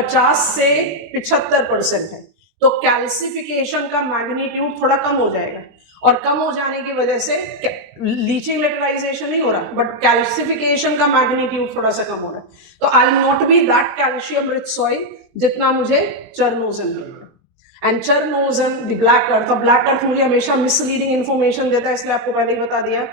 50 से 75% है, तो कैल्सिफिकेशन का मैग्नीट्यूड थोड़ा कम हो जाएगा, और कम हो जाने की वजह से लीचिंग लेटराइजेशन नहीं हो रहा, बट कैल्सिफिकेशन का मैग्नीट्यूड थोड़ा सा कम हो रहा है, तो I will not be that calcium rich soil जितना मुझे चरनोजन मिलेगा। And chernozem the black earth, black earth मुझे हमेशा मिसलीडिंग इंफॉर्मेशन देता है, इसलिए आपको पहले ही बता दिया।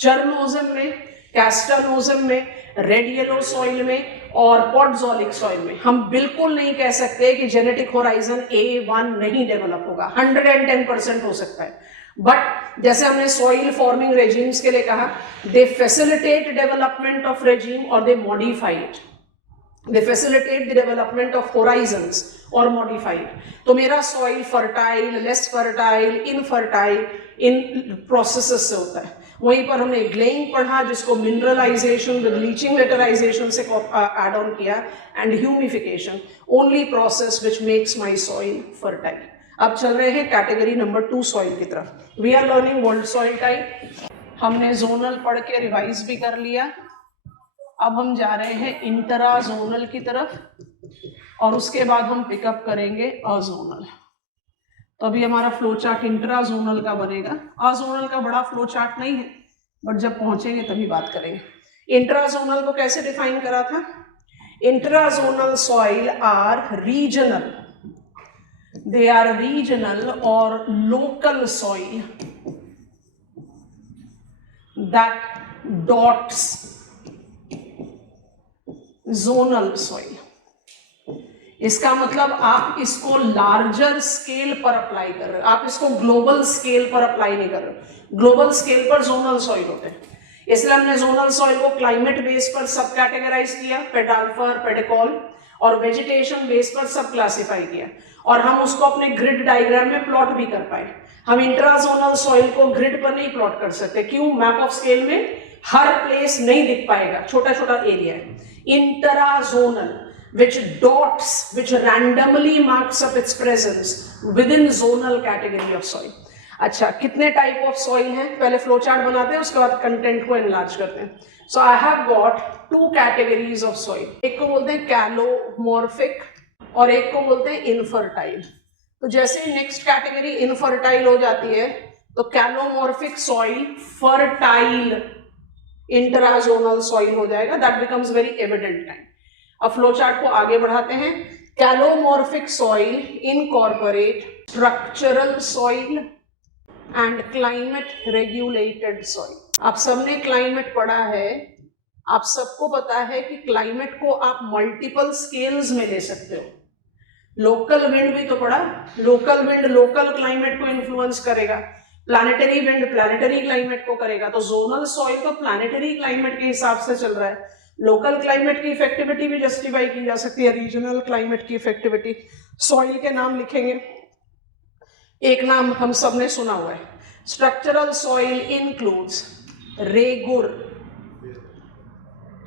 चरनोजन में, कैस्टानोजन में, रेड येलो सॉइल में और पॉडजोलिक सॉइल में हम बिल्कुल नहीं कह सकते कि जेनेटिक होराइजन A1 नहीं डेवलप होगा, 110% हो सकता है, बट जैसे हमने सॉइल फॉर्मिंग रेजिम्स के लिए कहा, they facilitate development of regime और they modify it, they facilitate the development of horizons और मॉडिफाइड। तो मेरा soil fertile, less fertile, infertile इन प्रोसेसेस से होता है। वहीं पर हमने ग्लेइंग पढ़ा जिसको मिनरलाइजेशन विद लीचिंग लेटराइजेशन से ऐड ऑन किया, and humification, only process which makes my soil fertile. अब चल रहे हैं कैटेगरी नंबर 2 सॉइल की तरफ। We are learning world soil type, हमने जोनल पढ़ के रिवाइज भी कर लिया। अब हम जा रहे हैं इंट्राजोनल की तरफ, और उसके बाद हम पिकअप करेंगे अजोनल। तो अभी हमारा फ्लो चार्ट इंट्राजोनल का बनेगा, अजोनल का बड़ा फ्लो चार्ट नहीं है, बट जब पहुंचेंगे तभी बात करेंगे। इंट्राजोनल को कैसे डिफाइन करा था? Intrazonal soil are regional, they are regional और local soil that dots zonal soil. इसका मतलब आप इसको लार्जर स्केल पर अप्लाई कर रहे हो, आप इसको ग्लोबल स्केल पर अप्लाई नहीं कर रहे। ग्लोबल स्केल पर जोनल सॉइल होते हैं, इसलिए हमने जोनल सॉइल को क्लाइमेट बेस पर सब कैटेगराइज किया, पेडाल्फर, पेडिकॉल, और वेजिटेशन बेस पर सब क्लासिफाई किया, और हम उसको अपने ग्रिड डायग्राम में प्लॉट भी कर पाए। हम इंट्राजोनल सॉइल को ग्रिड पर नहीं प्लॉट कर सकते, क्यों? मैप ऑफ स्केल में हर प्लेस नहीं दिख पाएगा, छोटा छोटा एरिया है। Intrazonal which dots, which randomly marks up its presence within zonal category of soil. अच्छा, कितने टाइप ऑफ सॉइल हैं? पहले फ्लो चार्ट बनाते हैं, उसके बाद कंटेंट को एनलार्ज करते हैं। So I have got 2 categories of soil, एक को बोलते हैं कैलोमॉर्फिक और एक को बोलते हैं इनफर्टाइल। तो जैसे नेक्स्ट कैटेगरी इनफर्टाइल हो जाती है, तो calomorphic soil fertile intrazonal soil हो जाएगा, that becomes very evident time. अब फ्लो चार्ट को आगे बढ़ाते हैं। Calomorphic soil incorporate structural soil and climate regulated soil. आप सबने क्लाइमेट पढ़ा है, आप सबको पता है कि क्लाइमेट को आप मल्टीपल स्केल्स में ले सकते हो। लोकल विंड भी तो पढ़ा, लोकल विंड लोकल क्लाइमेट को इन्फ्लुएंस करेगा, प्लैनेटरी विंड प्लैनेटरी क्लाइमेट को करेगा। तो जोनल सॉइल तो प्लैनेटरी क्लाइमेट के हिसाब से चल रहा है। लोकल क्लाइमेट की इफेक्टिविटी भी जस्टिफाई की जा सकती है, रीजनल क्लाइमेट की इफेक्टिविटी। सॉइल के नाम लिखेंगे, एक नाम हम सबने सुना हुआ है, structural soil includes regur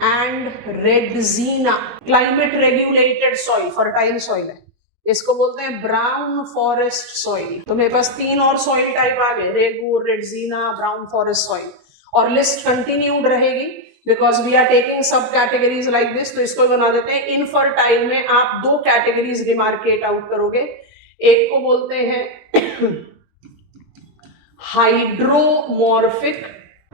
and rendzina. Climate regulated soil fertile soil है, इसको बोलते हैं ब्राउन फॉरेस्ट सॉइल। तो मेरे पास 3 और सॉइल टाइप आ गए, regur, rendzina, brown forest soil, और लिस्ट कंटिन्यूड रहेगी बिकॉज वी आर टेकिंग सब कैटेगरीज लाइक दिस। तो इसको बना देते हैं, इनफर्टाइल में आप 2 कैटेगरीज डिमार्केट आउट करोगे, एक को बोलते हैं हाइड्रोमॉर्फिक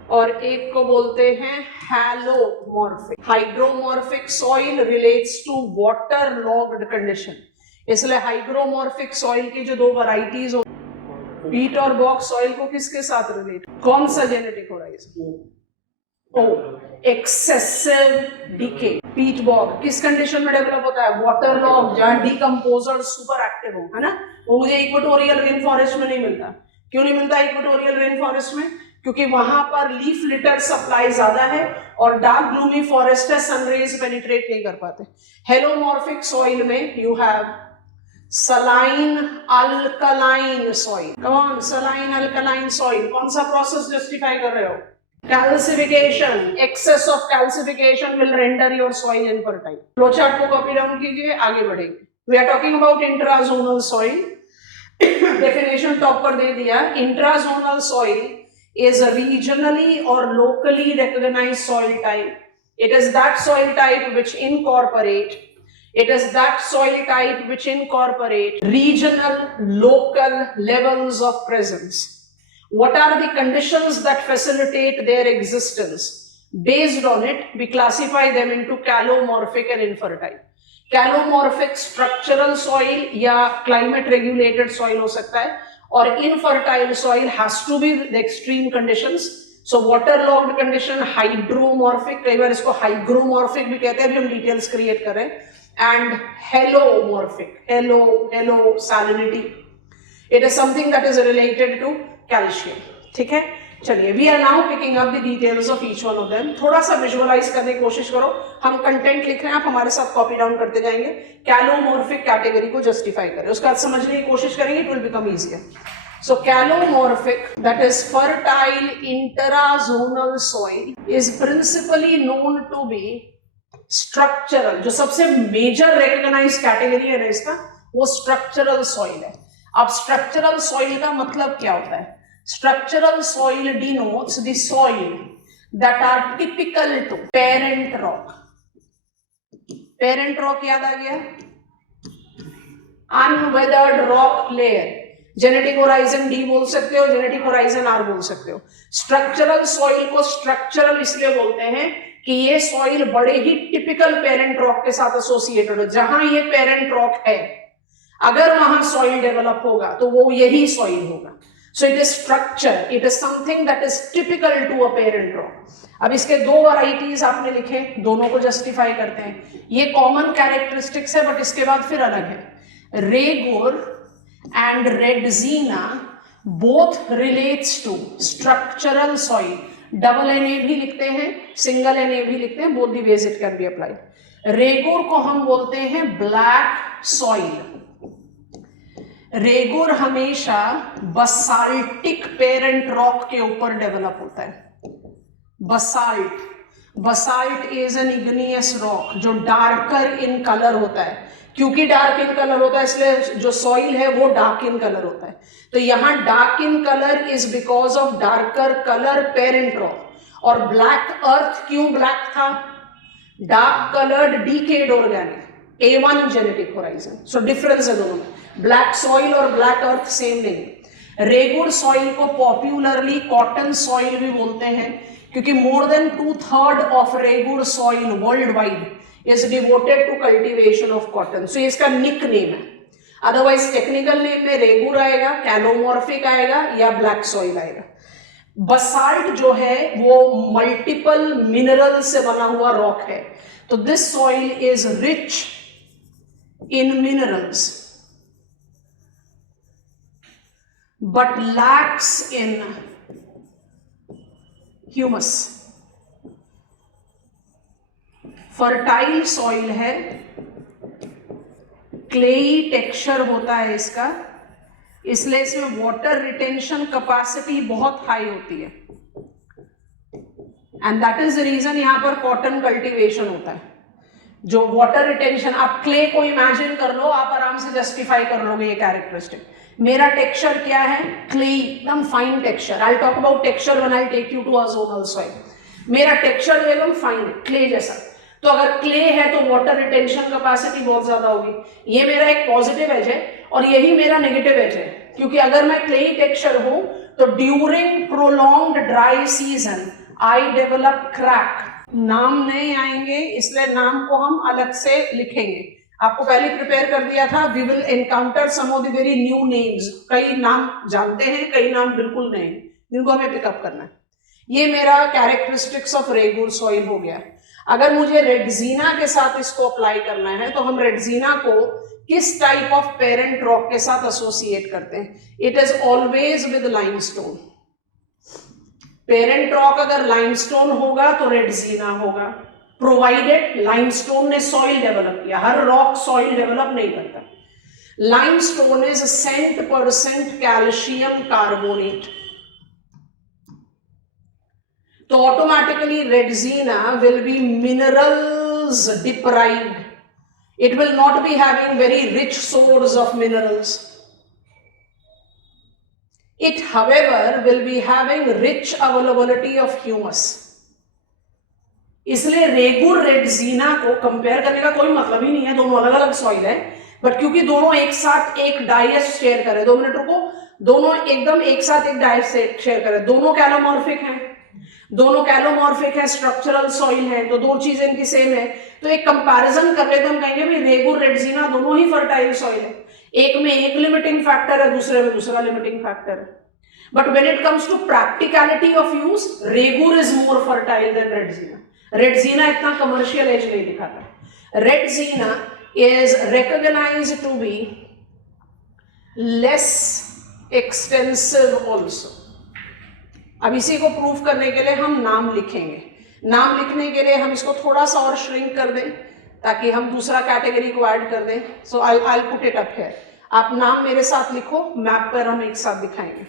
और एक को बोलते हैं halomorphic. Hydromorphic soil relates to water logged condition, इसलिए हाइड्रोमॉर्फिक सॉइल की जो 2 वैरायटीज हो, पीट और बॉक्स सॉइल को किसके साथ रिलेट, कौन सा genetic horizon? Excessive decay. Peat bog किस कंडीशन में डेवलप होता है? वाटर लॉग, जहां डीकंपोजर सुपर एक्टिव हो, है ना। वो मुझे इक्वेटोरियल रेन फॉरेस्ट में नहीं मिलता। क्यों नहीं मिलता इक्वेटोरियल रेन फॉरेस्ट में? क्योंकि वहां पर लीफ लिटर सप्लाई ज्यादा है और डार्क ग्लूमी फॉरेस्ट है, सनरेज पेनिट्रेट नहीं कर पाते। हेलोमॉर्फिक सॉइल में you have saline alkaline soil. कौन? Saline alkaline soil. कौन सा प्रोसेस जस्टिफाई कर रहे हो? Calcification. Excess of calcification will render your soil infertile. Flowchart को कॉपी डाउन कीजिए, आगे बढ़ेंगे। We are talking about intrazonal soil. Definition top पर दे दिया, intrazonal soil is a regionally or locally recognized soil type. It is that soil type which incorporate It is that soil type which incorporate regional, local levels of presence. What are the conditions that facilitate their existence? Based on it, we classify them into calomorphic and infertile. Calomorphic structural soil या climate regulated soil हो सकता है, और infertile soil has to be the extreme conditions. So waterlogged condition, hydromorphic, कई बार इसको hygromorphic भी कहते हैं, अभी हम details create कर रहे हैं, and halomorphic, halo salinity. It is something that is related to calcium. ठीक है, चलिए, we are now picking up the details of each one of them. थोड़ा सा विजुअलाइज करने की कोशिश करो, हम कंटेंट लिख रहे हैं, आप हमारे साथ कॉपी डाउन करते जाएंगे, कैलोमॉर्फिक कैटेगरी को जस्टिफाई करें, उसका अर्थ समझने की कोशिश करेंगे, it will become easier. So calomorphic, that is fertile interzonal soil, is principally known to be structural. जो सबसे मेजर रिकॉग्नाइज कैटेगरी है ना इसका, वो स्ट्रक्चरल सॉइल है. अब स्ट्रक्चरल सॉइल का मतलब क्या होता है? Structural soil denotes the soil that are typical to parent rock. Parent rock याद आ गया? Unweathered rock layer. Genetic horizon D बोल सकते हो, जेनेटिक होराइजन आर बोल सकते हो. स्ट्रक्चरल सॉइल को स्ट्रक्चरल इसलिए बोलते हैं कि ये सॉइल बड़े ही टिपिकल पेरेंट रॉक के साथ एसोसिएटेड हो. जहां ये पेरेंट रॉक है, अगर वहां सॉइल डेवलप होगा तो वो यही सॉइल होगा. So it is structure, it is something that is typical to a parent rock. अब इसके दो varieties आपने लिखे, दोनों को justify करते हैं. ये common characteristics है, but इसके बाद फिर अलग है. Regur and Redzina both relates to structural soil. Double Na भी लिखते हैं, single Na भी लिखते हैं, both the ways it can be applied. Regur को हम बोलते हैं black soil. रेगुर हमेशा बसाल्टिक पेरेंट रॉक के ऊपर डेवलप होता है. Basalt is an igneous rock जो डार्कर इन कलर होता है. क्योंकि डार्क इन कलर होता है इसलिए जो सॉइल है वो डार्क इन कलर होता है. तो यहां dark in colour is because of darker colour parent rock. और ब्लैक अर्थ क्यों ब्लैक था? Dark coloured decayed organic, A1 genetic horizon. So difference है दोनों में. ब्लैक सॉइल और ब्लैक अर्थ सेम नहीं. रेगुर सॉइल को पॉपुलरली कॉटन सॉइल भी बोलते हैं क्योंकि more than 2/3 of regur soil world wide is devoted to cultivation of cotton. So इसका निक नेम है. अदरवाइज टेक्निकल नेम में रेगुर आएगा, कैलोमॉर्फिक आएगा या ब्लैक सॉइल आएगा. बसाल्ट जो है वो मल्टीपल मिनरल से बना हुआ रॉक है. तो this soil is rich in minerals but lacks in humus. Fertile soil है, क्लेई टेक्सचर होता है इसका, इसलिए इसमें वाटर रिटेंशन कैपेसिटी बहुत हाई होती है. And that is the reason यहां पर कॉटन कल्टीवेशन होता है. जो वाटर रिटेंशन, आप क्ले को इमेजिन कर लो, आप आराम से जस्टिफाई कर लोगे ये कैरेक्टरिस्टिक. मेरा टेक्सचर क्या है? क्ले, एकदम fine texture. I talk about texture when I take you to a zonal soil. मेरा टेक्सचर एकदम फाइन है, क्ले जैसा. तो अगर क्ले है तो वाटर रिटेंशन कैपेसिटी बहुत ज्यादा होगी. ये मेरा एक पॉजिटिव एज है और यही मेरा नेगेटिव एज है, क्योंकि अगर मैं क्ले टेक्सचर हूं तो during prolonged dry season I develop crack. नाम नहीं आएंगे इसलिए नाम को हम अलग से लिखेंगे. आपको पहले प्रिपेयर कर दिया था. We will encounter some of the very new names. कई नाम जानते हैं, कई नाम बिल्कुल नहीं, जिनको हमें पिकअप करना है. ये मेरा कैरेक्टरिस्टिक्स ऑफ रेगुर सॉइल हो गया. अगर मुझे रेडजीना के साथ इसको अप्लाई करना है तो हम रेडजीना को किस टाइप ऑफ पेरेंट रॉक के साथ एसोसिएट करते हैं? It is always with limestone. Parent rock अगर लाइमस्टोन होगा तो रेडजीना होगा, प्रोवाइडेड लाइमस्टोन ने सॉइल डेवलप किया. हर रॉक सॉइल डेवलप नहीं करता. Limestone is 100% calcium carbonate. तो automatically rendzina will be minerals deprived. It will not be having very rich source of minerals. It, however, will be having rich availability of humus. इसलिए रेगुर रेडजीना को compare करने का कोई मतलब ही नहीं है, दोनों अलग अलग सॉइल है, बट क्योंकि दोनों एक साथ एक डाइस शेयर करें, 2 मिनट रुको, दोनों एकदम एक साथ एक डाइस शेयर करें, दोनों कैलोमॉर्फिक हैं, दोनों कैलोमॉर्फिक है, स्ट्रक्चरल सॉइल है, तो दो चीजें इनकी सेम है, तो एक कंपैरिजन कर लेते हम कहेंगे भाई रेगुर रेडजीना दोनों ही फर्टाइल सॉइल है, एक में एक लिमिटिंग फैक्टर है, दूसरे में दूसरा लिमिटिंग फैक्टर है, but when it comes to practicality of use, regur is more fertile than rendzina. Rendzina इतना कमर्शियल एज नहीं दिखाता। रेडजीना is recognized to be less extensive also। अब इसी को प्रूव करने के लिए हम नाम लिखेंगे, नाम लिखने के लिए हम इसको थोड़ा सा और श्रिंक कर दें ताकि हम दूसरा कैटेगरी को ऐड कर दें। So I put it up here, आप नाम मेरे साथ लिखो, मैप पर हम एक साथ दिखाएंगे।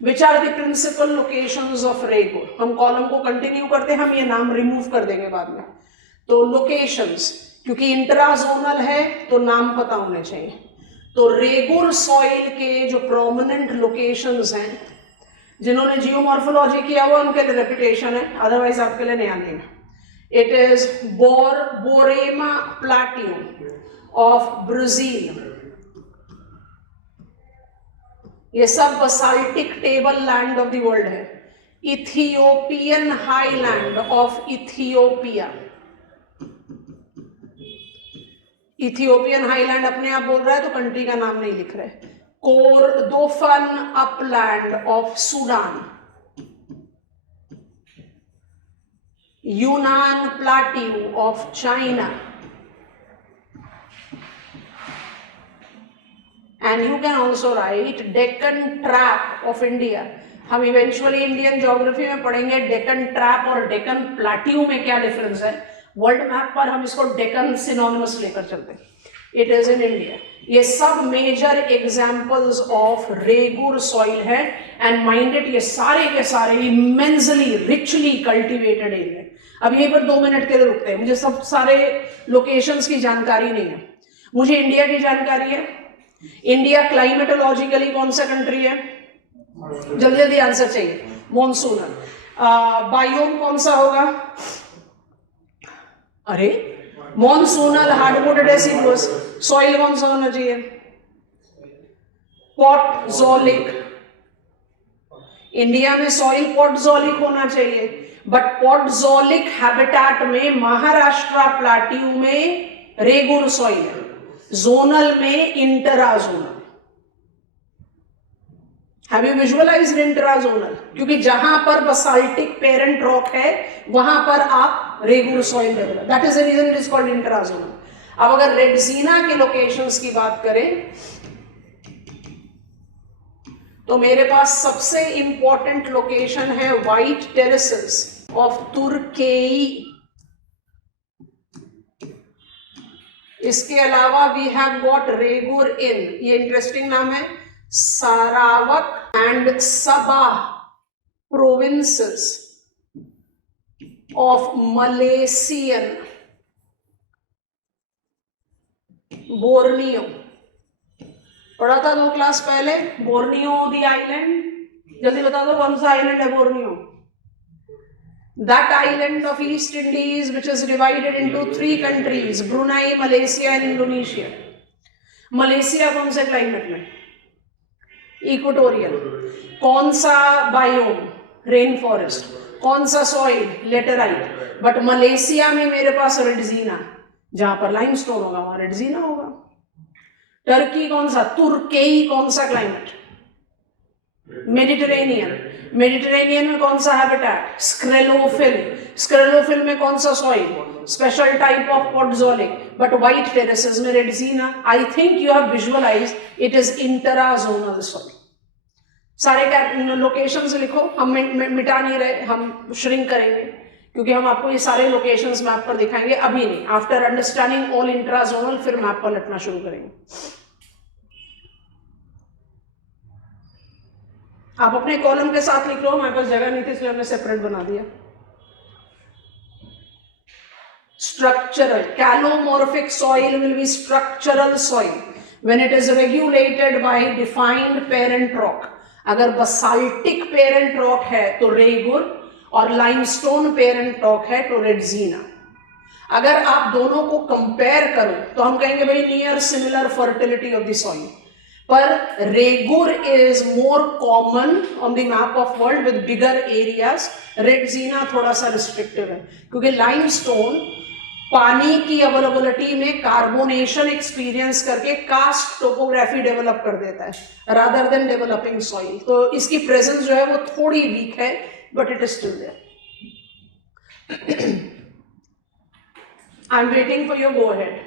Which are the principal locations of regur, हम कॉलम को कंटिन्यू करते हैं, हम ये नाम रिमूव कर देंगे बाद में। तो लोकेशंस, क्योंकि इंट्राजोनल है तो नाम पता होने चाहिए, तो रेगुर सॉइल के जो प्रोमिनेंट लोकेशंस हैं, जिन्होंने जियोमॉर्फोलॉजी किया हुआ उनके लिए रेपुटेशन है, अदरवाइज आपके लिए नया नेम है। It is Borborema plateau of Brazil. ये सब basaltic table land of the world है। Ethiopian highland of Ethiopia, Ethiopian highland अपने आप बोल रहा है तो कंट्री का नाम नहीं लिख रहे। कोर्दोफन अपलैंड ऑफ सूडान, यूनान plateau of China, and you can also right Deccan trap of India. हम इवेंचुअली इंडियन ज्योग्राफी में पढ़ेंगे डेक्कन ट्रैप और डेक्कन प्लाट्यू में क्या डिफरेंस है। वर्ल्ड मैप पर हम इसको डेक्कन सिनोनिमस लेकर चलते हैं। It is in India. ये सब major examples of regur soil है, एंड माइंडेड ये सारे के सारे इमेंसली रिचली कल्टिवेटेड एरिया। अब यहीं पर 2 मिनट के लिए रुकते हैं, मुझे सब सारे लोकेशंस की जानकारी नहीं है, मुझे इंडिया की जानकारी है। इंडिया क्लाइमेटोलॉजिकली कौन सा कंट्री है, जल्दी जल्दी आंसर चाहिए। मॉनसूनल। बायोम कौन सा होगा, अरे मॉनसूनल हार्डवुड डेसिडुअस। सॉइल कौन सा होना चाहिए, पॉटजोलिक। इंडिया में सॉइल पॉटजोलिक होना चाहिए, बट पॉटजोलिक हैबिटेट में महाराष्ट्र प्लाट्यू में रेगुर सॉइल है, जोनल में इंटराजोनल। हैव यू विजुअलाइज्ड इंटराजोनल, क्योंकि जहां पर बसाल्टिक पेरेंट रॉक है वहां पर आप regur soil develop, that is the reason it is called intrazonal. अब अगर रेडजीना के लोकेशंस की बात करें तो मेरे पास सबसे इंपॉर्टेंट लोकेशन है व्हाइट टेरेसेस ऑफ तुर्की। इसके अलावा we have got regur in, ये इंटरेस्टिंग नाम है, Sarawak and Sabah provinces of Malaysian Borneo. पढ़ा था 2 क्लास पहले, बोर्नियो द आइलैंड, जल्दी बता दो कौन सा आइलैंड है Borneo. That island of East Indies which is divided into 3 countries, Brunei, Malaysia and Indonesia. Malaysia कौन से क्लाइमेट में, इक्वेटोरियल। कौन सा बायोम, रेन फॉरेस्ट। कौन सा सॉइल, लेटेराइट। बट मलेशिया में मेरे पास रेडजीना, जहां पर लाइमस्टोन होगा वहां रेडजीना होगा। टर्की कौन सा, तुर्की कौन सा क्लाइमेट, मेडिटेरेनियन। मेडिटेरेनियन में कौन सा हैबिटेट, स्क्रेलोफिल। स्क्रेलोफिल में कौन सा soil, special type of podzolic, but white terraces में rendzina. I think you have visualized it is intrazonal soil. सारे लोकेशंस लिखो, हम मिटा नहीं रहे, हम श्रिंक करेंगे क्योंकि हम आपको ये सारे लोकेशंस मैप पर दिखाएंगे, अभी नहीं, आफ्टर अंडरस्टैंडिंग ऑल इंट्राजोनल फिर मैप पर लिखना शुरू करेंगे। आप अपने कॉलम के साथ लिख लो, हमारे पास जगह नहीं थी इसलिए हमने सेपरेट बना दिया। Structural, calomorphic soil will be structural soil when it is regulated by defined parent rock. अगर बसाल्टिक पेरेंट रॉक है तो रेगुर, और लाइमस्टोन पेरेंट रॉक है टोरेडजीना। अगर आप दोनों को कंपेयर करो तो हम कहेंगे भाई near similar fertility of the soil, पर regur is more common on the map of world with bigger areas. Rendzina थोड़ा सा रिस्ट्रिक्टिव है क्योंकि लाइमस्टोन पानी की अवेलेबिलिटी में कार्बोनेशन एक्सपीरियंस करके कास्ट टोपोग्राफी डेवलप कर देता है रादर देन डेवलपिंग सॉइल। तो इसकी प्रेजेंस जो है वो थोड़ी वीक है, but it is still there. I am waiting for your go ahead.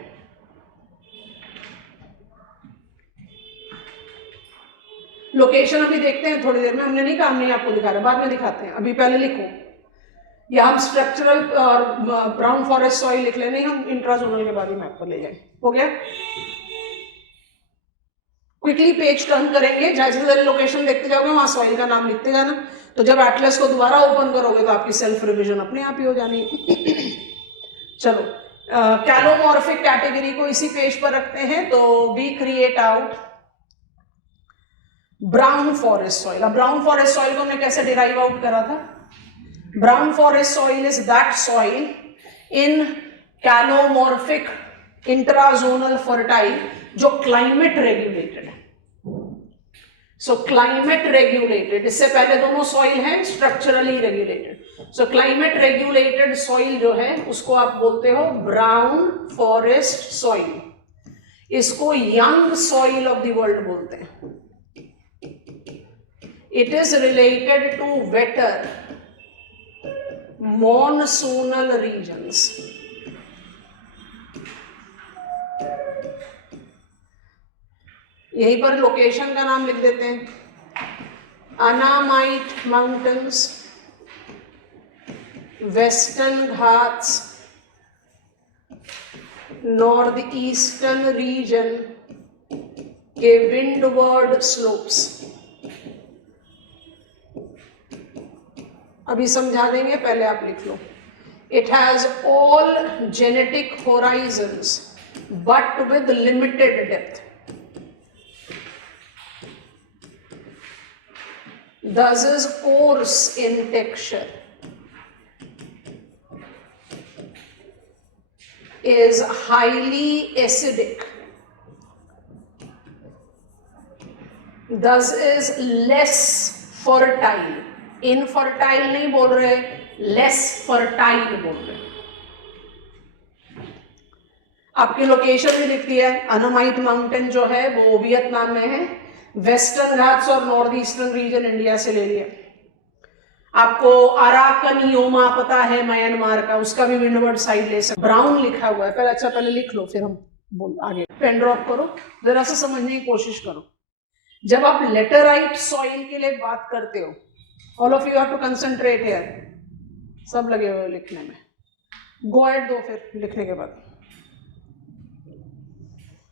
Location अभी देखते हैं थोड़ी देर में, हमने नहीं कहा, हमने आपको दिखा रहा, बाद में दिखाते हैं, अभी पहले लिखो। या हम स्ट्रक्चरल और ब्राउन फॉरेस्ट सॉइल लिख लें, नहीं हम इंट्राजोनल के बाद ही मैप पर ले जाएं। हो गया? क्विकली पेज टर्न करेंगे, जैसे जैसे लोकेशन देखते जाओगे वहां सॉइल का नाम लिखते जाना। तो जब एटलस को दोबारा ओपन करोगे तो आपकी सेल्फ रिविजन अपने आप ही हो जानी। चलो कैलोमॉर्फिक कैटेगरी को इसी पेज पर रखते हैं। तो we create out brown forest soil. अब ब्राउन फॉरेस्ट सॉइल को हमने कैसे डिराइव आउट करा था? Brown forest soil is that soil in calomorphic intrazonal fertile जो क्लाइमेट रेगुलेटेड है। सो क्लाइमेट रेगुलेटेड, इससे पहले दोनों सॉइल हैं structurally regulated. So climate regulated soil जो है उसको आप बोलते हो ब्राउन फॉरेस्ट सॉइल। इसको young soil of the world बोलते हैं। It is related to waiter monsoonal regions. यहीं पर लोकेशन का नाम लिख देते हैं। Annamite mountains, western Ghats, north eastern region के विंडवर्ड स्लोप्स। अभी समझा देंगे, पहले आप लिख लो। It has all genetic horizons but with limited depth. Thus is coarse in texture, is highly acidic, thus is less fertile। Infertile नहीं बोल रहे, लेस फर्टाइल बोल रहे। आपकी लोकेशन भी लिखती है। अनामाइट माउंटेन जो है वो वियतनाम में है। वेस्टर्न घाट्स और नॉर्थ ईस्टर्न रीजन इंडिया से ले लिया। आपको अराकनियोमा पता है म्यांमार का, उसका भी विंडवर्ड साइड ले सकते। ब्राउन लिखा हुआ है, पहले लिख लो, फिर हम बोल आगे। पेन ड्रॉप करो, जरा सा समझने की कोशिश करो। जब आप लेटराइट सॉइल के लिए बात करते हो, all of you have to concentrate here, सब लगे हुए लिखने में। गो एट दो फिर लिखने के बाद,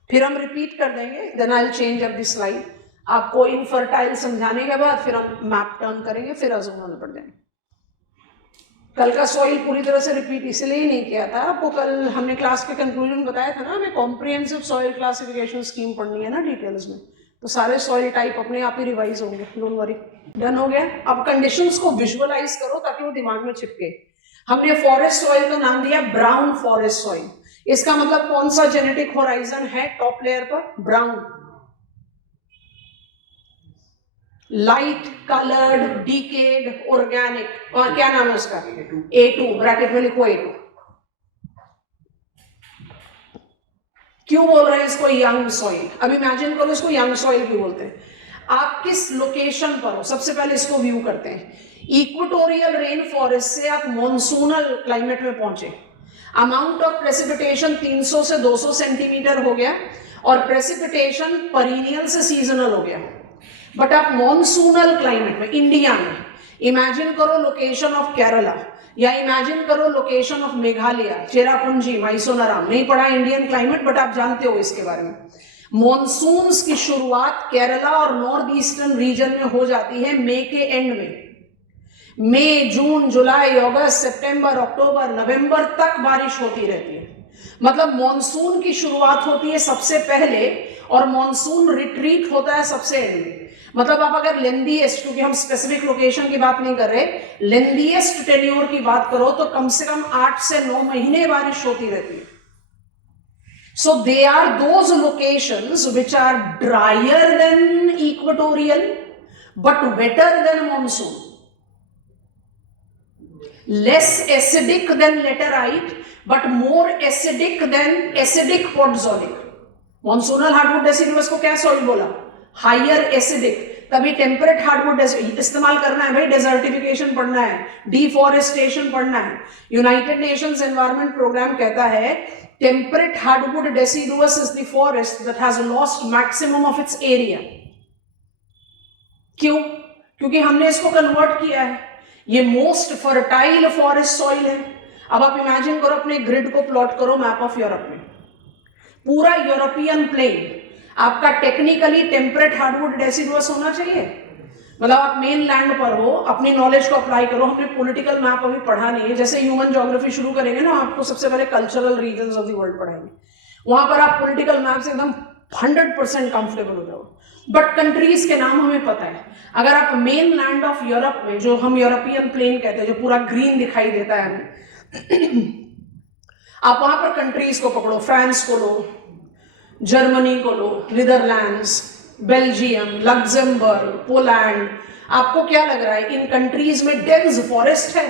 फिर हम रिपीट कर देंगे। Then I will change up the slide. आपको इनफर्टाइल समझाने के बाद फिर हम मैप टर्न करेंगे, फिर अजूमल पढ़ जाएंगे। कल का सॉइल पूरी तरह से रिपीट इसलिए ही नहीं किया था, आपको कल हमने क्लास के कंक्लूजन बताया था ना, हमें कॉम्प्रिहेंसिव सॉइल क्लासिफिकेशन स्कीम पढ़नी है ना डिटेल्स में, तो सारे सॉइल टाइप अपने आप ही रिवाइज होंगे। Don't worry. डन हो गया? अब कंडीशंस को विजुअलाइज करो ताकि वो दिमाग में चिपके। हमने फॉरेस्ट सॉइल का नाम दिया ब्राउन फॉरेस्ट सॉइल। इसका मतलब कौन सा जेनेटिक होराइजन है टॉप लेयर पर? Brown. Light coloured decade organic. और क्या नाम है उसका? A2। ब्रैकेट में लिखो A2। क्यों बोल रहे हैं इसको यंग सॉइल? अब इमेजिन करो इसको यंग सॉइल क्यों बोलते हैं। आप किस लोकेशन पर हो, सबसे पहले इसको व्यू करते हैं। इक्वेटोरियल रेन फॉरेस्ट से आप मॉनसूनल क्लाइमेट में पहुंचे। अमाउंट ऑफ प्रेसिपिटेशन 300 से 200 सेंटीमीटर हो गया और प्रेसिपिटेशन पीरियडियल से सीजनल हो गया। बट आप मॉनसूनल क्लाइमेट में इंडिया में इमेजिन करो लोकेशन ऑफ केरला, या इमेजिन करो लोकेशन ऑफ मेघालय, चेरापूंजी, माइसोनराम। नहीं पढ़ा इंडियन क्लाइमेट बट आप जानते हो इसके बारे में। मॉनसून्स की शुरुआत केरला और नॉर्थ ईस्टर्न रीजन में हो जाती है मई के एंड में। मई, जून, जुलाई, अगस्त, सितंबर, अक्टूबर, नवंबर तक बारिश होती रहती है। मतलब मॉनसून की शुरुआत होती है सबसे पहले और मॉनसून रिट्रीट होता है सबसे एंड में। मतलब आप अगर लेंदीएस्ट, क्योंकि हम स्पेसिफिक लोकेशन की बात नहीं कर रहे, लेंदीएस्ट टेन्योर की बात करो तो कम से कम 8 से 9 महीने बारिश होती रहती है। So they are those locations which are drier than equatorial but wetter than monsoon, less acidic than laterite but more acidic than acidic podzolic. Monsoonal hardwood deciduous को क्या सॉइल बोला? Higher acidic. तभी टेम्परेट हार्डवुड इस्तेमाल करना है भाई, desertification पढ़ना है, डिफॉरेस्टेशन पढ़ना है। यूनाइटेड नेशंस एनवायरनमेंट प्रोग्राम कहता है temperate hardwood deciduous is the forest that has lost maximum of its area. क्यों? क्योंकि हमने इसको कन्वर्ट किया है। ये मोस्ट फर्टाइल फॉरेस्ट सॉइल है। अब आप इमेजिन करो, अपने ग्रिड को प्लॉट करो मैप ऑफ यूरोप में, पूरा यूरोपियन प्लेन आपका टेक्निकली टेम्परेट हार्डवुड डेसिडुअस होना चाहिए। मतलब आप मेन लैंड पर हो, अपनी नॉलेज को अप्लाई करो। हमने पॉलिटिकल मैप अभी पढ़ा नहीं है, जैसे ह्यूमन ज्योग्राफी शुरू करेंगे ना, आपको सबसे पहले cultural regions of the world पढ़ाएंगे, वहां पर आप पॉलिटिकल मैप से एकदम 100% कंफर्टेबल हो जाओ। बट कंट्रीज के नाम हमें पता है। अगर आप मेन लैंड ऑफ यूरोप में, जो हम यूरोपियन प्लेन कहते हैं, जो पूरा ग्रीन दिखाई देता है हमें, आप वहां पर कंट्रीज को पकड़ो, फ्रांस को लो, जर्मनी को लो, नीदरलैंड्स, बेल्जियम, लग्जमबर्ग, पोलैंड, आपको क्या लग रहा है इन कंट्रीज में डेंस फॉरेस्ट है?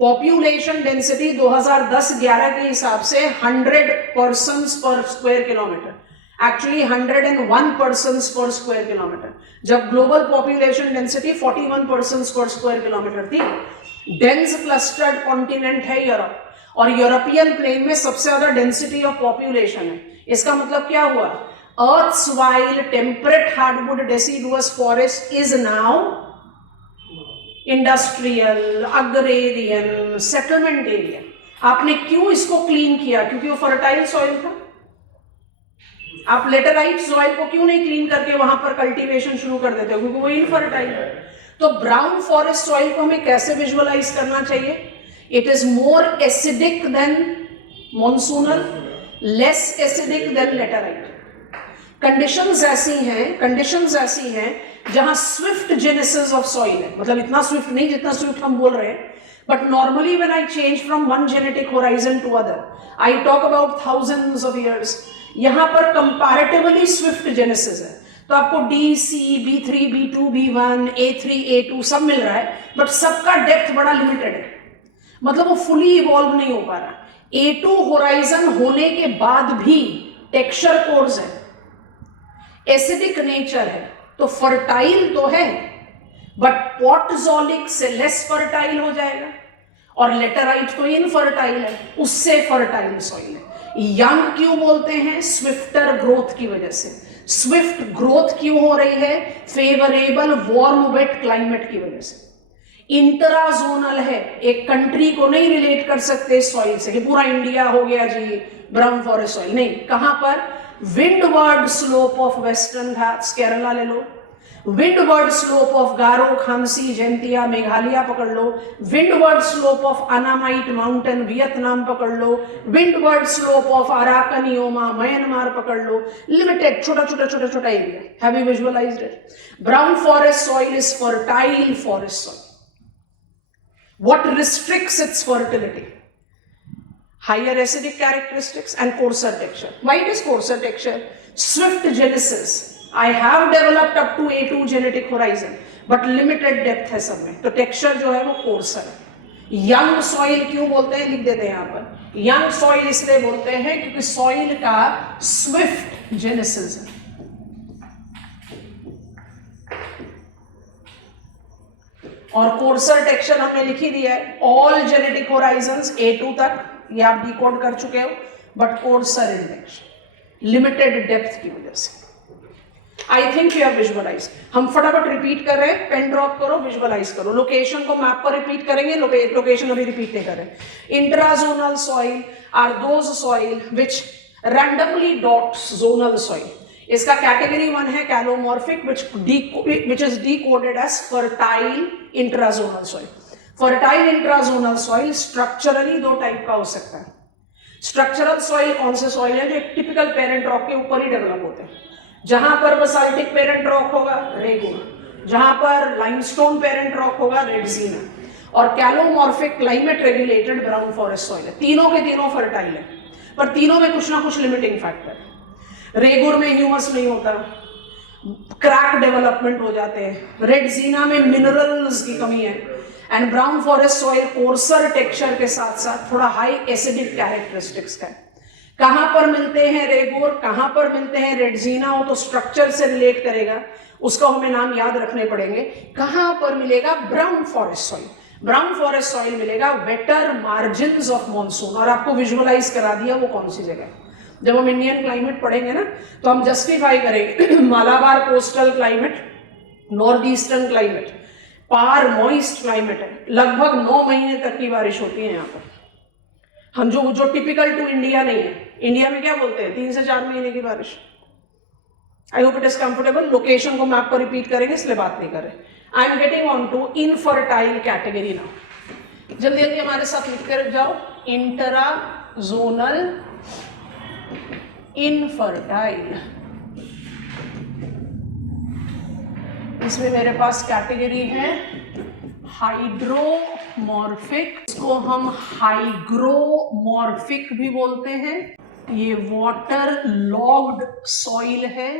पॉपुलेशन डेंसिटी 2010-11 के हिसाब से 100 पर्सन्स पर स्क्वायर किलोमीटर, एक्चुअली 101 पर्सन्स पर स्क्वायर किलोमीटर, जब ग्लोबल पॉपुलेशन डेंसिटी 41 पर्सन्स पर स्क्वायर किलोमीटर थी। डेंस क्लस्टर्ड कॉन्टिनेंट है यूरोप, और यूरोपियन प्लेन में सबसे ज्यादा डेंसिटी ऑफ पॉपुलेशन है। इसका मतलब क्या हुआ? Earth's while temperate hardwood deciduous forest is now industrial, agrarian, settlement area. आपने क्यों इसको क्लीन किया? क्योंकि वो फर्टाइल सॉइल था। आप लेटराइट सॉइल को क्यों नहीं क्लीन करके वहां पर कल्टीवेशन शुरू कर देते हो? क्योंकि वो इनफर्टाइल है। तो ब्राउन फॉरेस्ट सॉइल को हमें कैसे विजुअलाइज करना चाहिए? It is more acidic then monsoonal, less acidic then laterite. Conditions ऐसी हैं जहां स्विफ्ट जेनेसिस ऑफ सॉइल है, मतलब इतना स्विफ्ट नहीं जितना स्विफ्ट हम बोल रहे हैं, but normally when I change from one genetic horizon to other, I talk about thousands of years. यहां पर कंपैरेटिवली स्विफ्ट जेनेसिस है, तो आपको डी, सी, B3, B2, B1, A3, A2 सब मिल रहा है, बट सबका डेप्थ बड़ा लिमिटेड है, मतलब वो फुली इवॉल्व नहीं हो पा रहा। A2 होराइजन होने के बाद भी टेक्सचर कोर्स है, एसिडिक नेचर है, तो फर्टाइल तो है, बट पॉटजोलिक से लेस फर्टाइल हो जाएगा, और लेटराइट तो इनफर्टाइल है, उससे फर्टाइल सॉइल है। यंग क्यों बोलते हैं? स्विफ्टर ग्रोथ की वजह से। स्विफ्ट ग्रोथ क्यों हो रही है? फेवरेबल वार्म वेट क्लाइमेट की वजह से। इंटराजोनल है, एक कंट्री को नहीं रिलेट कर सकते सॉइल से कि पूरा इंडिया हो गया जी ब्राउन फॉरेस्ट सॉइल, नहीं। कहां पर? Windward slope of western Ghats, Kerala ले लो, windward slope of Garo, Khasi, Jaintia, Meghalaya पकड़ लो, windward slope of Annamite mountain, Vietnam पकड़ लो, windward slope of Arakan Yoma, Myanmar पकड़ लो। लिमिटेड, छोटा area. Have you visualized it? Brown forest soil is fertile forest soil. What restricts its fertility? Higher acidic characteristics and coarser texture. Why it is coarser texture? Swift genesis. I have developed up to A2 genetic horizon, but limited depth है सब में, तो texture जो है वो coarser है। Young soil क्यों बोलते हैं? लिख देते हैं यहाँ पर। Young soil इसलिए बोलते हैं क्योंकि soil का swift genesis है। और कोर्सर टेक्सचर हमने लिख ही दिया है। ऑल जेनेटिक होराइजन्स A2 तक, ये आप डिकोड कर चुके हो, but coarser index limited depth की वजह से। I think you have visualise. हम फटाफट रिपीट कर रहे हैं, पेन ड्रॉप करो, विजुअलाइज करो। लोकेशन को मैप पर रिपीट करेंगे, लोकेशन अभी रिपीट नहीं कर रहे। Intrazonal soil are those soil which randomly dots zonal soil. इसका कैटेगरी 1 है calomorphic, which is decoded as fertile intrazonal soil. Fertile intrazonal soil structurally दो टाइप का हो सकता है। स्ट्रक्चरल सॉइल कौन से सॉइल है जो एक टिपिकल पेरेंट रॉक के ऊपर ही डेवलप होते हैं? जहां पर बसाल्टिक पेरेंट रॉक होगा रेगुर, जहां पर लाइमस्टोन पेरेंट रॉक होगा रेडजीना, और calomorphic climate regulated brown forest soil है। तीनों के तीनों फर्टाइल है, पर तीनों में कुछ ना कुछ लिमिटिंग फैक्टर है। रेगुर में ह्यूमस नहीं होता, क्रैक डेवलपमेंट हो जाते हैं, रेडजीना में मिनरल्स की कमी है, and brown forest soil courser texture के साथ साथ थोड़ा हाई एसिडिक कैरेक्टरिस्टिक्स का है। कहां पर मिलते हैं रेगोर, कहां पर मिलते हैं रेडजीना, हो तो स्ट्रक्चर से रिलेट करेगा, उसको हमें नाम याद रखने पड़ेंगे। कहां पर मिलेगा? Brown forest soil. Brown forest soil मिलेगा वेटर मार्जिन्स ऑफ मॉनसून, और आपको विजुअलाइज करा दिया वो कौन सी जगह है। जब हम इंडियन क्लाइमेट पढ़ेंगे ना तो हम जस्टिफाई करेंगे Malabar coastal climate, north eastern climate, पार मॉइस्ट क्लाइमेट है, लगभग 9 महीने तक की बारिश होती है यहाँ पर। हम जो टिपिकल टू इंडिया नहीं है, इंडिया में क्या बोलते हैं 3 से 4 महीने की बारिश। I hope it is comfortable. Location को मैप पर रिपीट करेंगे इसलिए बात नहीं कर रहे। I am getting on to infertile category now. जल्दी जल्दी हमारे साथ लिख कर जाओ। इंट्रा जोनल इनफर्टाइल, इसमें मेरे पास कैटेगरी है हाइड्रोमॉर्फिक, इसको हम हाइग्रोमॉर्फिक भी बोलते हैं। ये वाटर लॉग्ड सॉइल है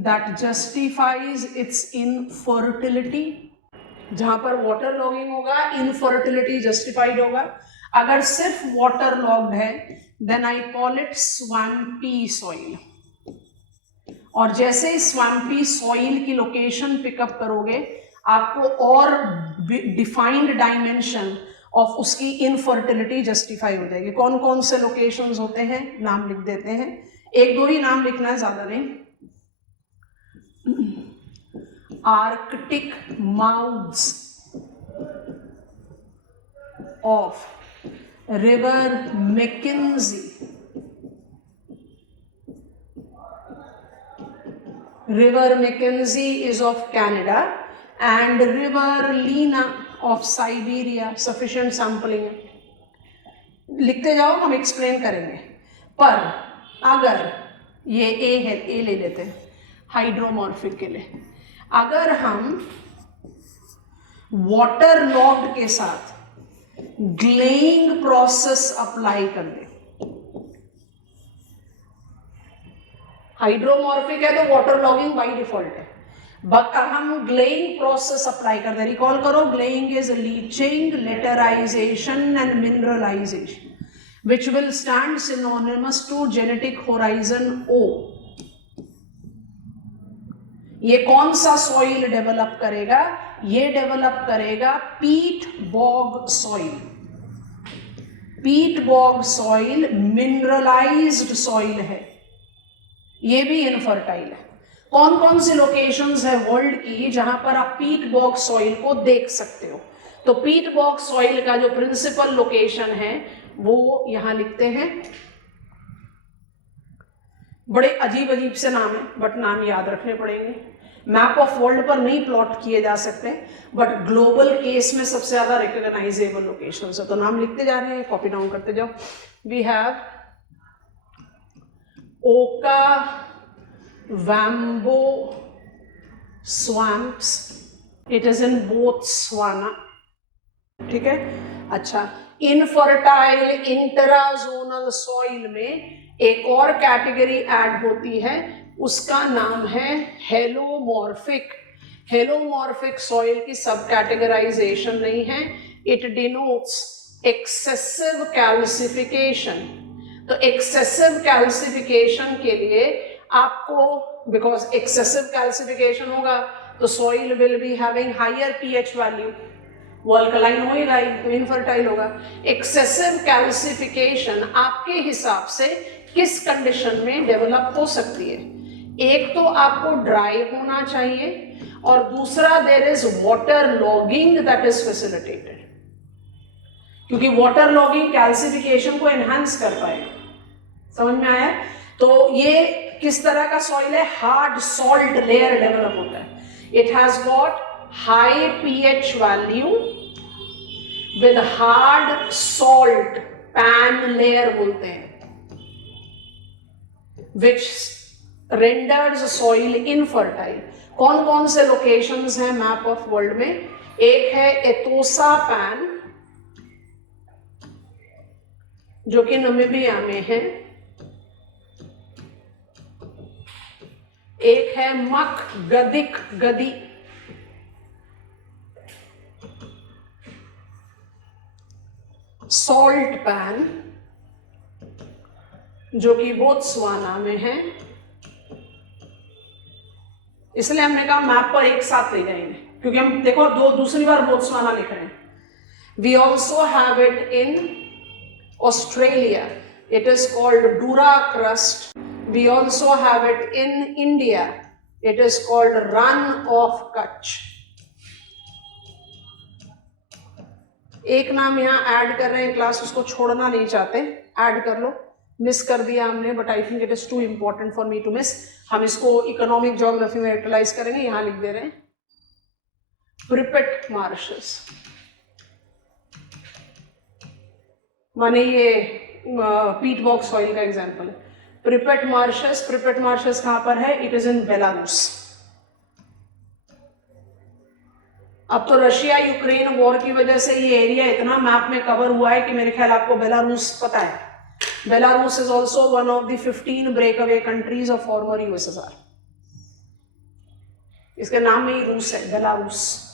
दैट जस्टिफाइज इट्स इनफर्टिलिटी। जहां पर वाटर लॉगिंग होगा इनफर्टिलिटी जस्टिफाइड होगा। अगर सिर्फ वाटर लॉग्ड है then I call it swampy soil. और जैसे स्वैम्पी सॉइल की लोकेशन पिकअप करोगे आपको और डिफाइंड डायमेंशन ऑफ उसकी इनफर्टिलिटी जस्टिफाई हो जाएगी। कौन कौन से लोकेशंस होते हैं नाम लिख देते हैं, 1-2 ही नाम लिखना है, ज्यादा नहीं। Arctic mouths of river Mackenzie, river Mackenzie is of Canada and river Lena of Siberia. Sufficient sampling है, लिखते जाओ, हम एक्सप्लेन करेंगे। पर अगर ये ए है, ए ले लेते हैं हाइड्रोमॉर्फिक के लिए। अगर हम वाटर लॉग्ड के साथ ग्लेइंग प्रोसेस अप्लाई कर दें, हाइड्रोमॉर्फिक है तो वाटर लॉगिंग बाय डिफॉल्ट है, बट हम ग्लेइंग प्रोसेस अप्लाई कर दें। रिकॉल करो, gleying is leaching, laterisation and mineralization which will stand synonymous to genetic horizon O। ये कौन सा सॉइल डेवलप करेगा? ये डेवलप करेगा पीट bog soil. Peat bog soil मिनरलाइज्ड soil है, ये भी इनफर्टाइल है। कौन कौन सी लोकेशंस है वर्ल्ड की जहां पर आप पीट बॉग सॉइल को देख सकते हो? तो पीट बॉग सॉइल का जो प्रिंसिपल लोकेशन है वो यहां लिखते हैं। बड़े अजीब अजीब से नाम है बट नाम याद रखने पड़ेंगे। मैप ऑफ वर्ल्ड पर नहीं प्लॉट किए जा सकते, बट ग्लोबल केस में सबसे ज्यादा रिकॉग्नाइजेबल लोकेशन है। तो नाम लिखते जा रहे हैं, कॉपी डाउन करते जाओ। We have Okavango swamps, it is in Botswana. ठीक है, अच्छा। इनफर्टाइल इंटराजोनल सॉइल में एक और कैटेगरी ऐड होती है, उसका नाम है हेलोमॉर्फिक। हेलोमॉर्फिक सॉइल की सब कैटेगराइजेशन नहीं है, इट डिनोट्स एक्सेसिव कैल्सिफिकेशन। तो एक्सेसिव कैल्सिफिकेशन के लिए आपको, बिकॉज एक्सेसिव कैल्सिफिकेशन होगा तो soil will be having higher pH value, वो अल्कलाइन होएगा ही तो इनफर्टाइल होगा। एक्सेसिव कैल्सिफिकेशन आपके हिसाब से किस कंडीशन में डेवलप हो सकती है? एक तो आपको ड्राई होना चाहिए और दूसरा there is water logging that is facilitated, क्योंकि वाटर लॉगिंग कैल्सिफिकेशन को एनहांस कर पाएगा। समझ में आया? तो ये किस तरह का सॉइल है? हार्ड सॉल्ट लेयर डेवलप होता है। It has got high pH value with hard salt pan layer बोलते हैं, विच रेंडर्स सॉइल इनफर्टाइल। कौन कौन से लोकेशंस हैं मैप ऑफ वर्ल्ड में? एक है एतोसा पैन जो कि नामीबिया में है, एक है मक गदिक गदी सॉल्ट पैन जो कि बोत्सवाना में है। इसलिए हमने कहा मैप पर एक साथ ले जाएंगे, क्योंकि हम देखो दूसरी बार बोत्सवाना लिख रहे हैं। We also have it in Australia, it is called duricrust. We also have it in India, it is called run of Kutch. एक नाम यहां ऐड कर रहे हैं क्लास, उसको छोड़ना नहीं चाहते, ऐड कर लो। मिस कर दिया हमने, but I think it is too important for me to miss. हम इसको इकोनॉमिक ज्योग्राफी में यूटिलाइज करेंगे, यहां लिख दे रहे हैं प्रिपेट मार्शेस, माने ये पीट बॉग सॉइल का एग्जांपल है। प्रिपेट मार्शेस, प्रिपेट मार्शेस कहां पर है? It is in Belarus. अब तो रशिया यूक्रेन वॉर की वजह से ये एरिया इतना मैप में कवर हुआ है कि मेरे ख्याल आपको बेलारूस पता है। Belarus is also one of the 15 breakaway countries of former USSR. इसके नाम में ही रूस है, बेलारूस।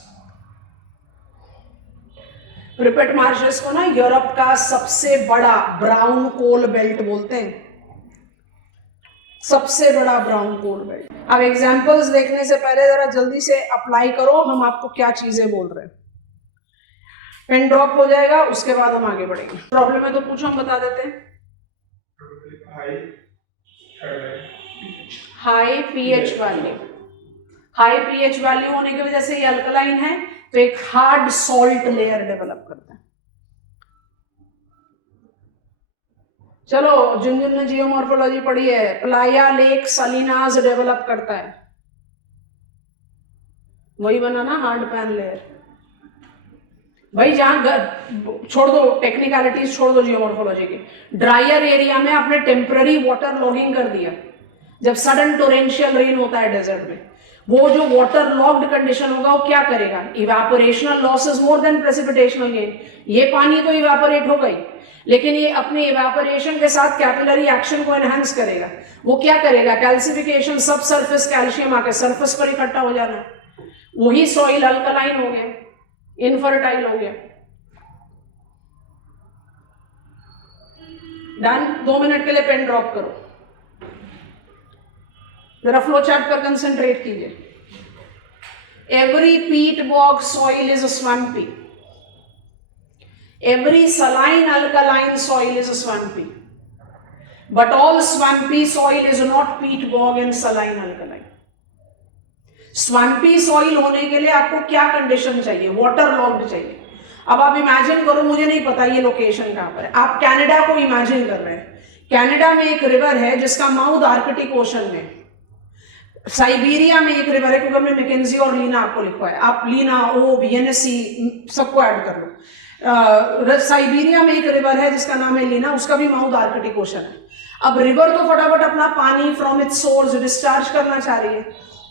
प्रिपेट मार्शेस को ना यूरोप का सबसे बड़ा ब्राउन कोल बेल्ट बोलते हैं, सबसे बड़ा ब्राउन कोल बेल्ट। अब एग्जांपल्स देखने से पहले जरा जल्दी से अप्लाई करो, हम आपको क्या चीजें बोल रहे हैं। पेन ड्रॉप हो जाएगा, उसके बाद हम आगे बढ़ेंगे। प्रॉब्लम है तो पूछो, हम बता देते हैं। High pH value, high pH value होने की वजह से ये अल्कलाइन है, तो एक हार्ड सॉल्ट लेयर डेवलप करता है। चलो, जिन जिन ने जियोमॉर्फोलॉजी पढ़ी है, प्लाया लेक सलिनाज डेवलप करता है, वही बना ना हार्ड पैन लेयर। भाई जहां छोड़ दो टेक्निकलिटीज, छोड़ दो जियोमॉर्फोलॉजी की, ड्रायर एरिया में आपने टेम्पररी वाटर लॉगिंग कर दिया। जब सडन टोरेंशियल रेन होता है डेजर्ट में, वो जो वाटर लॉक्ड कंडीशन होगा वो क्या करेगा? Evaporational loss is more than precipitational gain. ये पानी तो इवेपोरेट हो गई, लेकिन ये अपने इवेपोरेशन के साथ कैपिलरी एक्शन को एनहांस करेगा। वो क्या करेगा? कैल्सिफिकेशन, सब सरफेस कैल्शियम आके सरफेस पर इकट्ठा हो जाना, वही सॉइल अल्कलाइन हो गया, इनफर्टाइल हो गया। डन। 2 मिनट के लिए पेन ड्रॉप करो, जरा फ्लो चार्ट पर कंसंट्रेट कीजिए। Every peat bog soil is swampy, every saline alkaline soil is swampy, but all swampy soil is not peat bog and saline alkaline. swampy soil होने के लिए आपको क्या कंडीशन चाहिए? वाटर लॉक्ड चाहिए। अब आप इमेजिन करो, मुझे नहीं पता ये लोकेशन कहां पर है, आप कनाडा को इमेजिन कर रहे हैं। कनाडा में एक रिवर है जिसका माउथ आर्कटिक ओशन में, साइबेरिया में एक रिवर है, क्योंकि हमने मैकेंजी और लीना आपको लिखवा है, आप लीना, ओब, येनेसी सबको ऐड कर लो। साइबेरिया में एक रिवर है जिसका नाम है लीना, उसका भी माउथ आर्कटिक ओशन है। अब रिवर तो फटाफट अपना पानी फ्रॉम इट्स सोर्स डिस्चार्ज करना चाह रही है।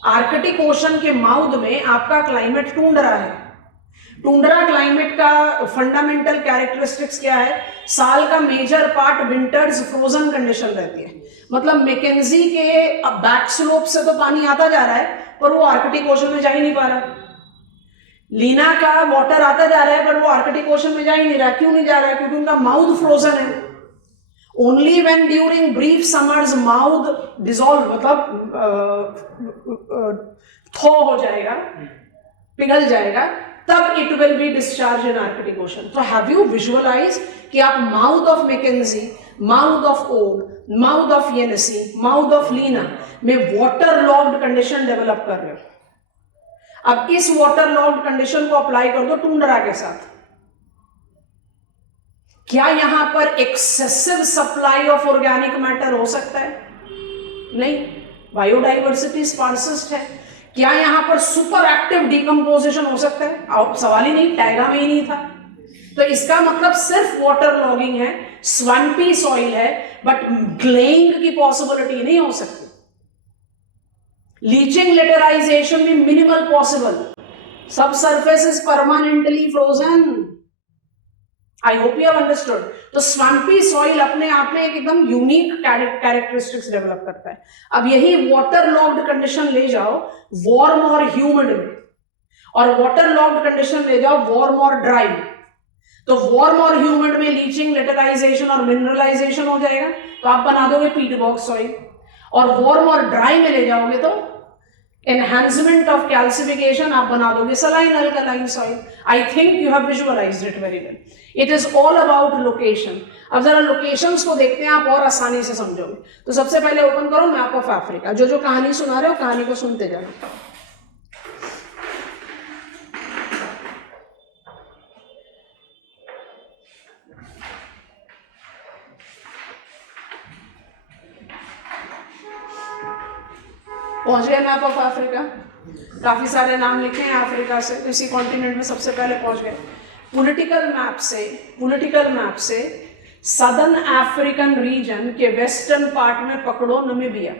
आर्कटिक ओशन के माउथ में आपका क्लाइमेट टूंड्रा है। टूंड्रा क्लाइमेट का फंडामेंटल कैरेक्टरिस्टिक्स क्या है? साल का major part winters frozen condition रहती है। मतलब मैकेंजी के बैक स्लोप से तो पानी आता जा रहा है, पर वो आर्कटिक ओशन में जा ही नहीं पा रहा। लीना का वाटर आता जा रहा है, पर वो आर्कटिक ओशन में जा ही नहीं रहा। क्यों नहीं जा रहा है? क्योंकि उनका माउथ फ्रोजन है। Only when during brief summers mouth dissolve, मतलब थॉ हो जाएगा, पिघल जाएगा, तब it will be discharge in Arctic ocean. तो हैव यू विजुअलाइज कि आप mouth of Mackenzie, mouth of Ob, mouth of Yenisei, mouth of Lena में वाटर लॉक्ड कंडीशन डेवलप कर रहे हो। अब इस वाटर लॉक्ड कंडीशन को अप्लाई कर दो टुंड्रा के साथ। क्या यहां पर excessive supply of organic matter हो सकता है? नहीं, बायोडाइवर्सिटी स्पार्सिस्ट है। क्या यहां पर सुपर एक्टिव डिकम्पोजिशन हो सकता है? सवाल ही नहीं, टैगा में ही नहीं था। तो इसका मतलब सिर्फ वाटर लॉगिंग है, स्वैम्पी सॉइल है, बट ग्लेइंग की पॉसिबिलिटी नहीं हो सकती। लीचिंग लिटराइजेशन में मिनिमल पॉसिबल, सब surface is permanently frozen. I hope you have understood. तो स्वैम्पी सॉइल अपने आप में एक एकदम यूनिक कैरेक्टरिस्टिक्स डेवलप करता है। अब यही वाटर लॉग्ड कंडीशन ले जाओ वार्म और ह्यूमिड में, और वाटर लॉग्ड कंडीशन ले जाओ वार्म और ड्राई में, तो वार्म और ह्यूमिड में लीचिंग लिटराइजेशन और मिनरलाइजेशन हो जाएगा, तो आप बना दोगे पीट बॉक्स सॉइल। और वार्म और ड्राई में ले जाओगे तो एनहांसमेंट ऑफ कैल्सिफिकेशन, आप बना दोगे saline alkaline soil. I think you have visualized it very well. It is all about location. अब जरा लोकेशंस को देखते हैं, आप और आसानी से समझोगे। तो सबसे पहले ओपन करो मैप ऑफ अफ्रीका। जो जो कहानी सुना रहे हो कहानी को सुनते जाना। पहुंच गए मैप ऑफ अफ्रीका। काफी सारे नाम लिखे हैं अफ्रीका से, तो इसी कॉन्टिनेंट में सबसे पहले पहुंच गए। पॉलिटिकल मैप से सदर्न अफ्रीकन रीजन के वेस्टर्न पार्ट में पकड़ो नमीबिया।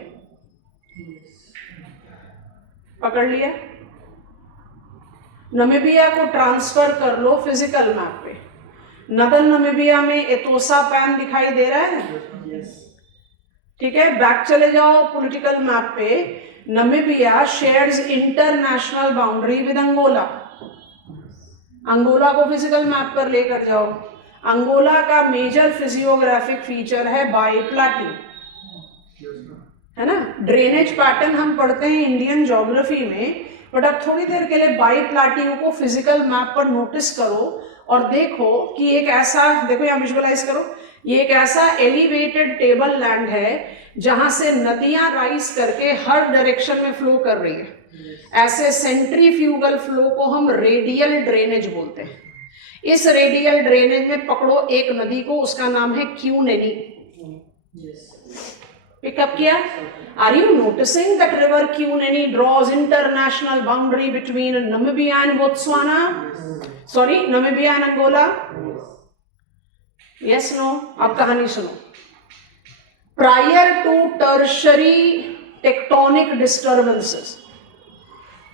पकड़ लिया। नमीबिया को ट्रांसफर कर लो फिजिकल मैप पे। नदर्न नमीबिया में एतोसा पैन दिखाई दे रहा है, ठीक है। बैक चले जाओ पॉलिटिकल मैप पे। Namibia shares international boundary with Angola. Angola को फिजिकल मैप पर लेकर जाओ। अंगोला का मेजर फिजियोग्राफिक फीचर है बाईप्लाटी, है ना। ड्रेनेज पैटर्न हम पढ़ते हैं इंडियन ज्योग्राफी में, बट अब थोड़ी देर के लिए बाईप्लाटी को फिजिकल मैप पर नोटिस करो और देखो कि एक ऐसा, देखो यहाँ विजुअलाइज करो, ये एक ऐसा एलिवेटेड टेबल लैंड है जहां से नदियां राइज करके हर डायरेक्शन में फ्लो कर रही है। ऐसे सेंट्रीफ्यूगल फ्लो को हम रेडियल ड्रेनेज बोलते हैं। इस रेडियल ड्रेनेज में पकड़ो एक नदी को, उसका नाम है क्यूनेनी। पिकअप किया? Are you noticing that river Cunene draws international boundary between Namibia and Botswana, sorry Namibia and Angola? Yes no? अब कहानी सुनो। Prior to tertiary tectonic disturbances,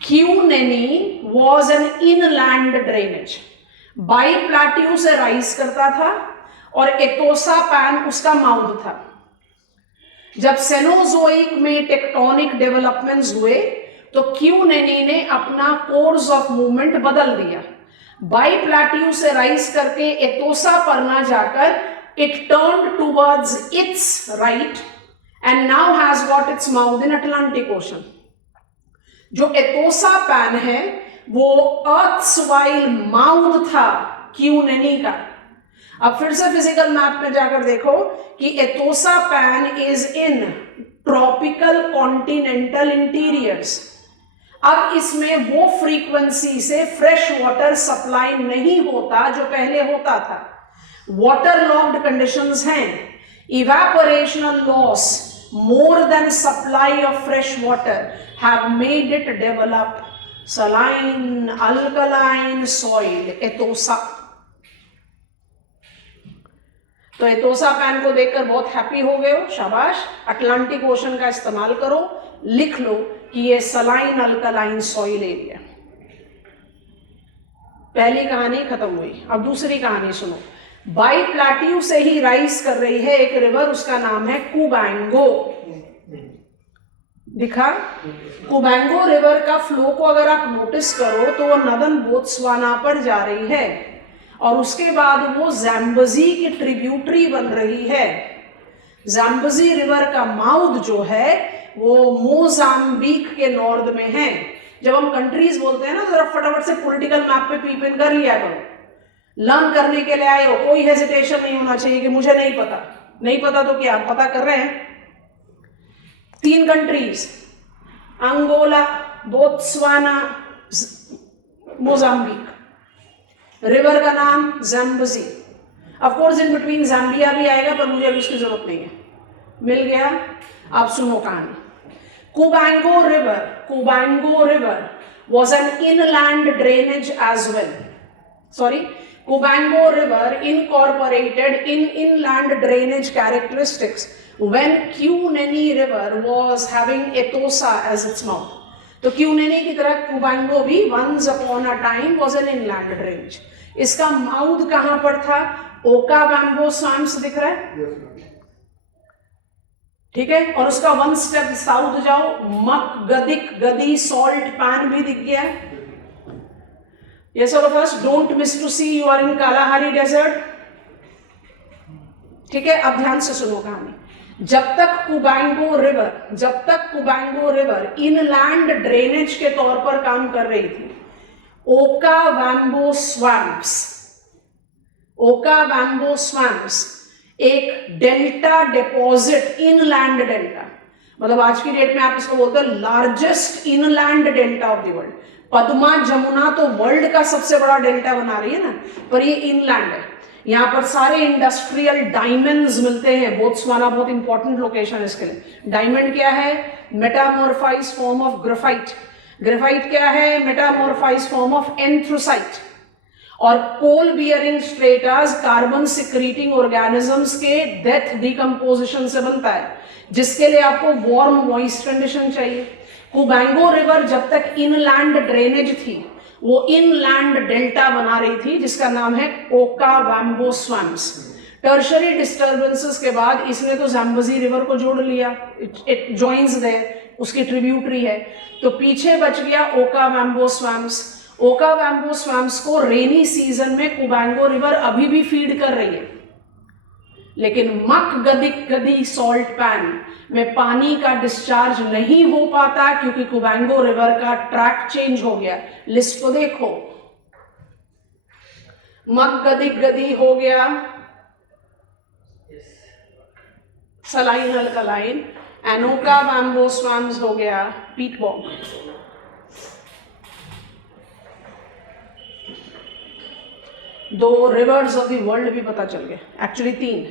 Cunene was an inland drainage. Bie plateau से rise करता था और एतोसा pan उसका mouth था। जब सेनोजोइक में टेक्टोनिक डेवलपमेंट्स हुए तो क्यूनेनी ने अपना कोर्स ऑफ मूवमेंट बदल दिया। बाईप्लाट्यू से राइज करके एतोसा पर ना जाकर it turned towards its right and now has got its mouth in Atlantic Ocean. जो एतोसा पैन है वो अर्थस्वाइल माउथ था क्यूनेनी का। अब फिर से फिजिकल मैप में जाकर देखो कि Etosha pan is in tropical continental interiors. अब इसमें वो फ्रीक्वेंसी से फ्रेश वाटर सप्लाई नहीं होता जो पहले होता था। वाटर लॉग्ड कंडीशंस हैं, evaporational loss more than supply of fresh water have made it develop saline alkaline soil Etosha. तो एतोसा पैन को देखकर बहुत हैप्पी हो गए हो, शाबाश। अटलांटिक ओशन का इस्तेमाल करो, लिख लो कि ये सलाइन अल्कलाइन सॉइल एरिया। पहली कहानी खत्म हुई। अब दूसरी कहानी सुनो। बाईप्लाट्यू से ही राइज कर रही है एक रिवर, उसका नाम है कुबांगो। दिखा? कुबांगो रिवर का फ्लो को अगर आप नोटिस करो तो वो नदर्न बोत्सवाना पर जा रही है और उसके बाद वो ज़ैम्बजी की ट्रिब्यूटरी बन रही है। ज़ैम्बजी रिवर का माउथ जो है वो मोजाम्बिक के नॉर्थ में है। जब हम कंट्रीज बोलते हैं ना, जरा फटाफट से पॉलिटिकल मैप पे पीप इन कर लिया करो। लर्न करने के लिए आए हो, कोई हेजिटेशन नहीं होना चाहिए कि मुझे नहीं पता। नहीं पता तो क्या, पता कर रहे हैं। 3 countries, Angola, Botswana, Mozambique. River का नाम Zambezi. Of course in between Zambia भी आएगा, पर मुझे अभी उसकी जरूरत नहीं है। मिल गया? अब सुनो कहानी। Kubango River was an inland drainage as well. Sorry, Kubango River incorporated in inland drainage characteristics when Cuneni River was having Etosa as its mouth. तो क्यूनेनी की तरह कुबांगो भी once upon a time was an inland drainage. इसका mouth कहां पर था? ओकावाम्बो swamps दिख रहा है, ठीक है, और उसका वन स्टेप साउथ जाओ, मक गदिक गदी सॉल्ट पैन भी दिख गया है. Yes, all of us, don't miss to see you are in Kalahari Desert. ठीक है, अब ध्यान से सुनो कहानी. जब तक कुबांगो रिवर इनलैंड ड्रेनेज के तौर पर काम कर रही थी, ओकावाम्बो स्वैम्प्स एक डेल्टा डिपॉजिट, इनलैंड डेल्टा, मतलब आज की डेट में आप इसको बोलते हैं largest inland delta of the world. Padma Jamuna तो वर्ल्ड का सबसे बड़ा डेल्टा बना रही है ना, पर ये इनलैंड है. यहाँ पर सारे इंडस्ट्रियल डायमंड्स मिलते हैं. बोत्सवाना बहुत इंपॉर्टेंट लोकेशन है इसके लिए. डायमंड क्या है? मेटामॉर्फाइज फॉर्म ऑफ ग्रेफाइट. ग्रेफाइट क्या है? मेटामॉर्फाइज फॉर्म ऑफ एंथ्रोसाइट. और कोल बियरिंग स्ट्रेटास कार्बन सिक्रीटिंग ऑर्गेनिजम्स के डेथ डिकम्पोजिशन से बनता है, जिसके लिए आपको वार्म मॉइस्ट कंडीशन चाहिए. कुबांगो रिवर जब तक इनलैंड ड्रेनेज थी, वो इनलैंड डेल्टा बना रही थी जिसका नाम है ओकावाम्बो स्वैम्प्स. टर्शरी डिस्टर्बेंसेस के बाद इसने तो ज़ैम्बज़ी रिवर को जोड़ लिया, इट जॉइंस देयर, उसकी ट्रिब्यूटरी है, तो पीछे बच गया ओकावाम्बो स्वैम्प्स. ओकावाम्बो स्वैम्प्स को रेनी सीजन में कुबांगो रिवर अभी भी फीड कर रही है, लेकिन मक गदी सॉल्ट पैन में पानी का डिस्चार्ज नहीं हो पाता क्योंकि कुबांगो रिवर का ट्रैक चेंज हो गया. लिस्ट को देखो, मक गदी हो गया सलाइन अल्कलाइन, ओकावाम्बो स्वैम्प्स हो गया पीट बॉग. दो रिवर्स ऑफ द वर्ल्ड भी पता चल गए, एक्चुअली 3.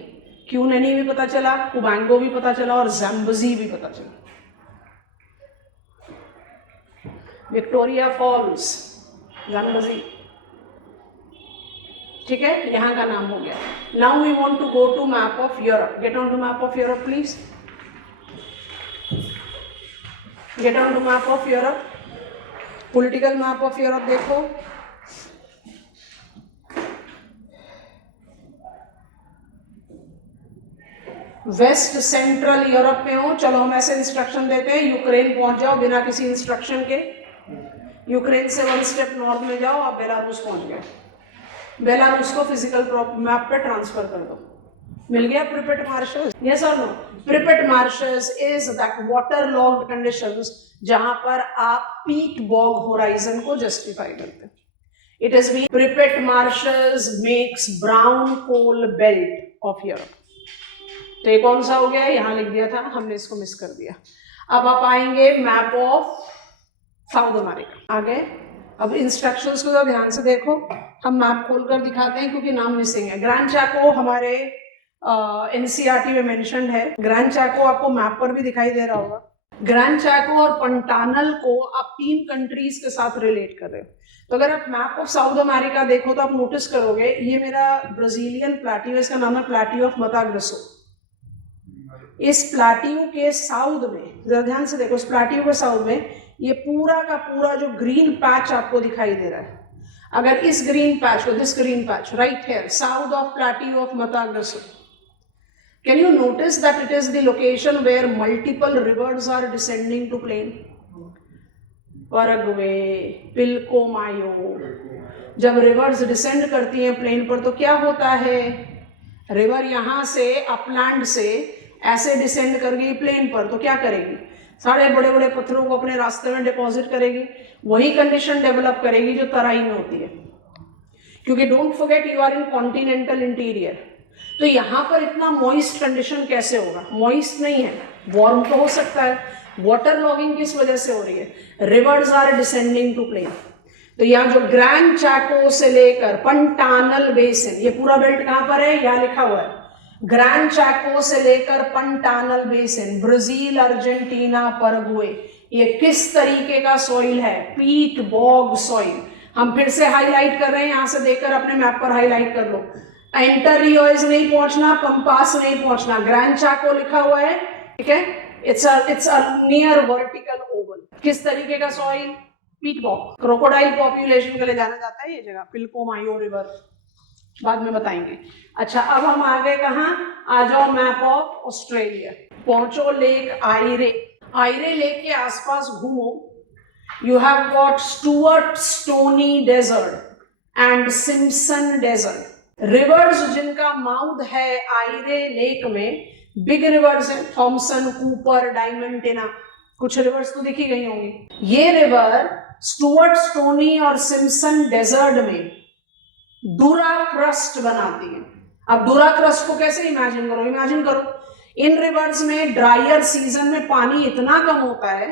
क्यूनेनी भी पता चला, कुबांगो भी पता चला और ज़ैम्बज़ी भी पता चला. विक्टोरिया फॉल्स, ज़ैम्बज़ी, ठीक है, यहां का नाम हो गया. Now we want to go to map of Europe. Get on to map of Europe please. Get on to map of Europe. Political map of Europe देखो. वेस्ट सेंट्रल यूरोप में हो, चलो हम ऐसे इंस्ट्रक्शन देते हैं, यूक्रेन पहुंच जाओ बिना किसी इंस्ट्रक्शन के. यूक्रेन से वन स्टेप नॉर्थ में जाओ, आप बेलारूस पहुंच गए. बेलारूस को फिजिकल मैप पे ट्रांसफर कर दो. मिल गया प्रिपेट मार्शेस? यस और no? Pripet marshes is that water logged conditions जहां पर आप पीट बॉग होराइजन को जस्टिफाई करते हैं. It is been Pripet marshes makes brown coal belt of Europe. तो ये कौन सा हो गया? यहां लिख दिया था, हमने इसको मिस कर दिया. अब आप आएंगे मैप ऑफ साउथ अमेरिका. आ गए? अब इंस्ट्रक्शंस को ध्यान से देखो, हम मैप खोलकर दिखाते हैं क्योंकि नाम मिसिंग है. ग्रैंड चैको हमारे एनसीईआरटी में मेंशन्ड है. ग्रैंड चैको आपको मैप पर भी दिखाई दे रहा होगा. ग्रैंड चैको और पंटानल को आप 3 कंट्रीज के साथ रिलेट कर रहे हो. तो अगर आप मैप ऑफ साउथ अमेरिका देखो तो आप नोटिस करोगे, ये मेरा ब्राजीलियन प्लेट्यू, इसका नाम है प्लेट्यू ऑफ मताग्रसो. इस प्लेट्यू के साउथ में, जरा ध्यान से देखो, इस प्लेट्यू के साउथ में ये पूरा का पूरा जो ग्रीन पैच आपको दिखाई दे रहा है, अगर इस ग्रीन पैच को, this green patch right here, south of plateau of Mato Grosso, can you notice that it is the location where multiple rivers are descending to plain. Paraguay, Pilcomayo, जब rivers descend करती हैं plane पर तो क्या होता है? River यहां से अपलैंड से ऐसे डिसेंड कर गई प्लेन पर तो क्या करेगी? सारे बड़े बड़े पत्थरों को अपने रास्ते में डिपॉजिट करेगी. वही कंडीशन डेवलप करेगी जो तराई में होती है, क्योंकि don't forget you are in continental interior. तो यहाँ पर इतना मॉइस्ट कंडीशन कैसे होगा? मॉइस्ट नहीं है, वार्म तो हो सकता है. वाटर लॉगिंग किस वजह से हो रही है? Rivers are descending to plain. तो यहाँ जो ग्रैंड चैको से लेकर पंटानल बेसिन, ये पूरा बेल्ट कहाँ पर है? यहाँ लिखा हुआ है. ग्रैंड चैको से लेकर पंटानल बेसिन, ब्राजील, अर्जेंटीना, परग्वे, ये किस तरीके का सॉइल है? पीट बॉग सॉइल. हम फिर से हाईलाइट कर रहे हैं, यहां से देखकर अपने मैप पर हाईलाइट कर लो। एंटर रियोज नहीं पहुंचना, पंपास नहीं पहुंचना, ग्रैंड चाको लिखा हुआ है, ठीक है। It's a near vertical Oval. किस तरीके का soil? Peat bog. Crocodile population के लिए जाना जाता है ये जगह, पिल्कोमायो रिवर, बाद में बताएंगे। अच्छा, अब हम आ गए कहाँ? आ जाओ मैप ऑफ ऑस्ट्रेलिया। पहुंचो लेक आयरे। आयरे लेक के आसपास घूमो। You have got Stuart Stony Desert and Simpson Desert. Reverse जिनका माउथ है आयरे लेक में, बिग रिवर्स है, थॉमसन, कूपर, डायमंटिना, कुछ रिवर्स तो दिखी गई होंगी। ये रिवर स्टुअर्ट स्टोनी और सिम्पसन डेजर्ट में डूरा क्रस्ट बनाती है। अब डूरा क्रस्ट को कैसे इमेजिन करो? इमेजिन करो इन रिवर्स में ड्रायर सीजन में पानी इतना कम होता है,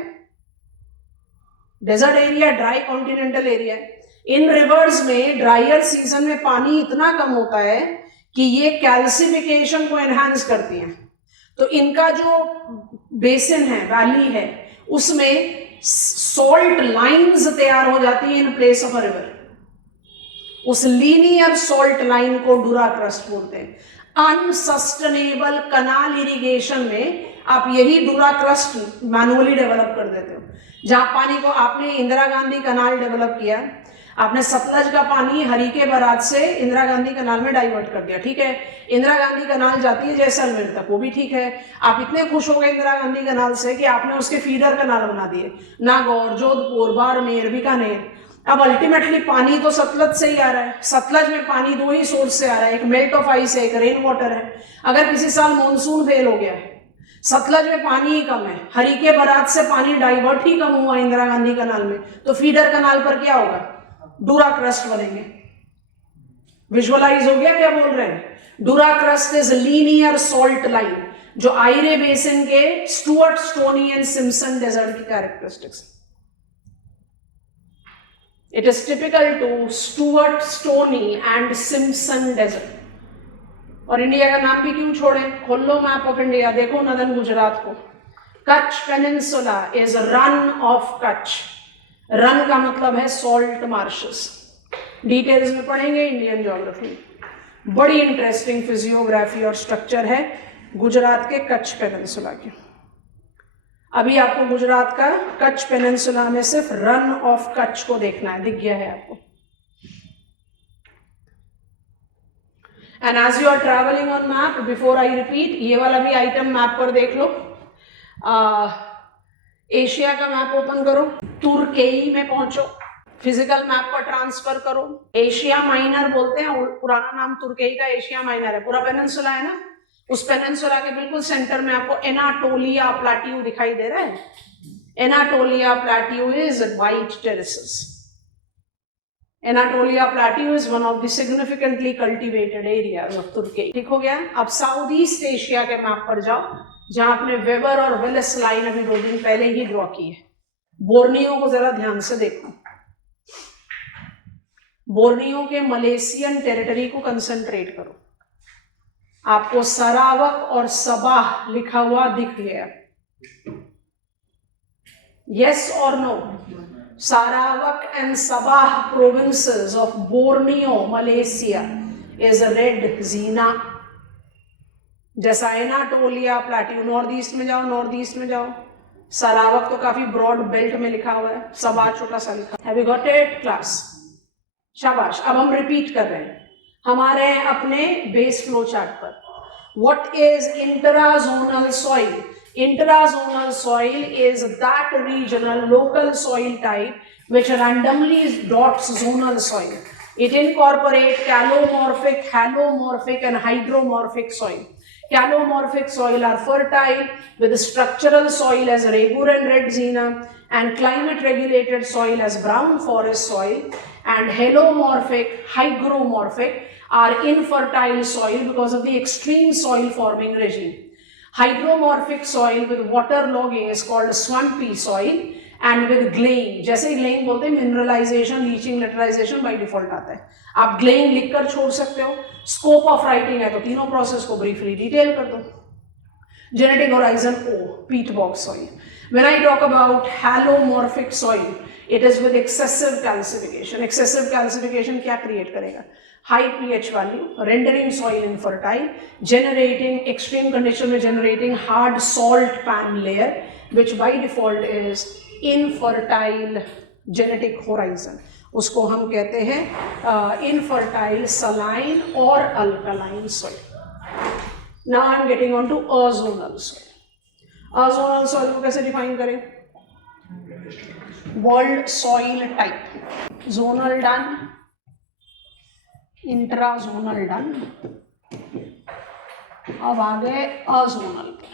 desert area, dry continental area, इन रिवर्स में ड्रायर सीजन में पानी इतना कम होता है कि ये कैल्सिफिकेशन को एनहांस करती हैं। तो इनका जो बेसिन है, वैली है, उसमें सॉल्ट लाइंस तैयार हो जाती है in place of a river. उस लीनियर सॉल्ट लाइन को डूरा क्रस्ट बोलते हैं। अनसस्टेनेबल कनाल इरिगेशन में आप यही डूरा क्रस्ट मैनुअली डेवलप कर देते हो। जहां पानी को आपने इंदिरा गांधी कनाल डेवलप किया, आपने सतलज का पानी हरीके बराज से इंदिरा गांधी कनाल में डाइवर्ट कर दिया, ठीक है। इंदिरा गांधी कनाल जाती है जैसलमेर तक, वो भी ठीक है। आप इतने खुश हो गए इंदिरा गांधी कनाल से कि आपने उसके फीडर कनाल बना दिए, नागौर, जोधपुर, बाड़मेर, बीकानेर। अब अल्टीमेटली पानी तो सतलज से ही आ रहा है। सतलज में पानी दो ही सोर्स से आ रहा है, एक मेल्ट ऑफ आइस है, एक रेन वाटर है। अगर किसी साल मानसून फेल हो गया है, सतलज में पानी ही कम है, हरीके बराज से पानी डाइवर्ट ही कम हुआ इंदिरा गांधी कनाल में, तो फीडर कनाल पर क्या होगा? डूरा क्रस्ट बनेंगे। विजुअलाइज हो गया क्या बोल रहे हैं? Duricrust is linear salt line, जो आयरे बेसिन के Stuart stony and Simpson desert की characteristics. It is typical to Stuart stony and Simpson desert. और इंडिया का नाम भी क्यों छोड़े? खोल लो मैप ऑफ इंडिया, देखो नदन गुजरात को। Kutch peninsula is run of Kutch. Run का मतलब है सॉल्ट मार्शेस। डिटेल्स में पढ़ेंगे इंडियन ज्योग्राफी। बड़ी इंटरेस्टिंग फिजियोग्राफी और स्ट्रक्चर है गुजरात के कच्छ पेनिनसुला की। अभी आपको गुजरात का कच्छ पेनिनसुला में सिर्फ रन ऑफ कच्छ को देखना है, दिख गया है आपको। And as you are traveling on map, before I repeat, ये वाला भी आइटम मैप पर देख लो। एशिया का मैप ओपन करो, तुर्की में पहुंचो, फिजिकल मैप पर ट्रांसफर करो। एशिया माइनर बोलते हैं, पुराना नाम तुर्की का एशिया माइनर है। पूरा पेनिनसुला है ना, उस पेनिनसुला के बिल्कुल सेंटर में आपको एनाटोलिया प्लेट्यू दिखाई दे रहा है। Anatolia plateau is white terraces. Anatolia Plateau is one of the significantly cultivated areas of Turkey. ठीक हो गया? अब साउथ ईस्ट एशिया के मैप पर जाओ, जहां आपने वेबर और विलिस लाइन अभी 2 दिन पहले ही ड्रॉ की है। बोर्नियो को जरा ध्यान से देखो। बोर्नियो के मलेशियन टेरिटरी को कंसंट्रेट करो। आपको सरावक और सबाह लिखा हुआ दिख गया? यस और no? Sarawak and Sabah provinces of Borneo, Malaysia is red Zina. जैसा एनाटोलिया प्लेट्यू, नॉर्थ ईस्ट में जाओ, नॉर्थ ईस्ट में जाओ। सरावक तो काफी ब्रॉड बेल्ट में लिखा हुआ है, सबा छोटा सा लिखा। Have you got it class? शाबाश। अब हम रिपीट कर रहे हैं, हमारे हैं अपने बेस फ्लो चार्ट पर। What is intrazonal soil? Intrazonal soil is that regional local soil type which randomly dots zonal soil. It incorporates calomorphic, halomorphic and hydromorphic soil. Calomorphic soil are fertile with structural soil as Regur and Red Zina and climate regulated soil as brown forest soil, and halomorphic, hygromorphic are infertile soil because of the extreme soil forming regime. Hydromorphic soil with water logging is called swampy soil and with glaying, जैसे gleying बोलते हैं mineralisation, leaching, laterisation by default आता है। आप ग्लेइंग लिखकर छोड़ सकते हो। स्कोप ऑफ राइटिंग है तो तीनों प्रोसेस को ब्रीफली डिटेल कर दो। Genetic horizon O, peat bog soil. When I talk about halomorphic soil, it is with excessive calcification. Excessive calcification क्या create करेगा? High pH value, rendering soil infertile, generating extreme condition में generating hard salt pan layer, which by default is infertile genetic horizon. उसको हम कहते हैं infertile saline or alkaline soil. Now I am getting on to azonal soil. Azonal soil को कैसे define करें? World soil type, zonal done, intrazonal done, अब आ गए अजोनल पर.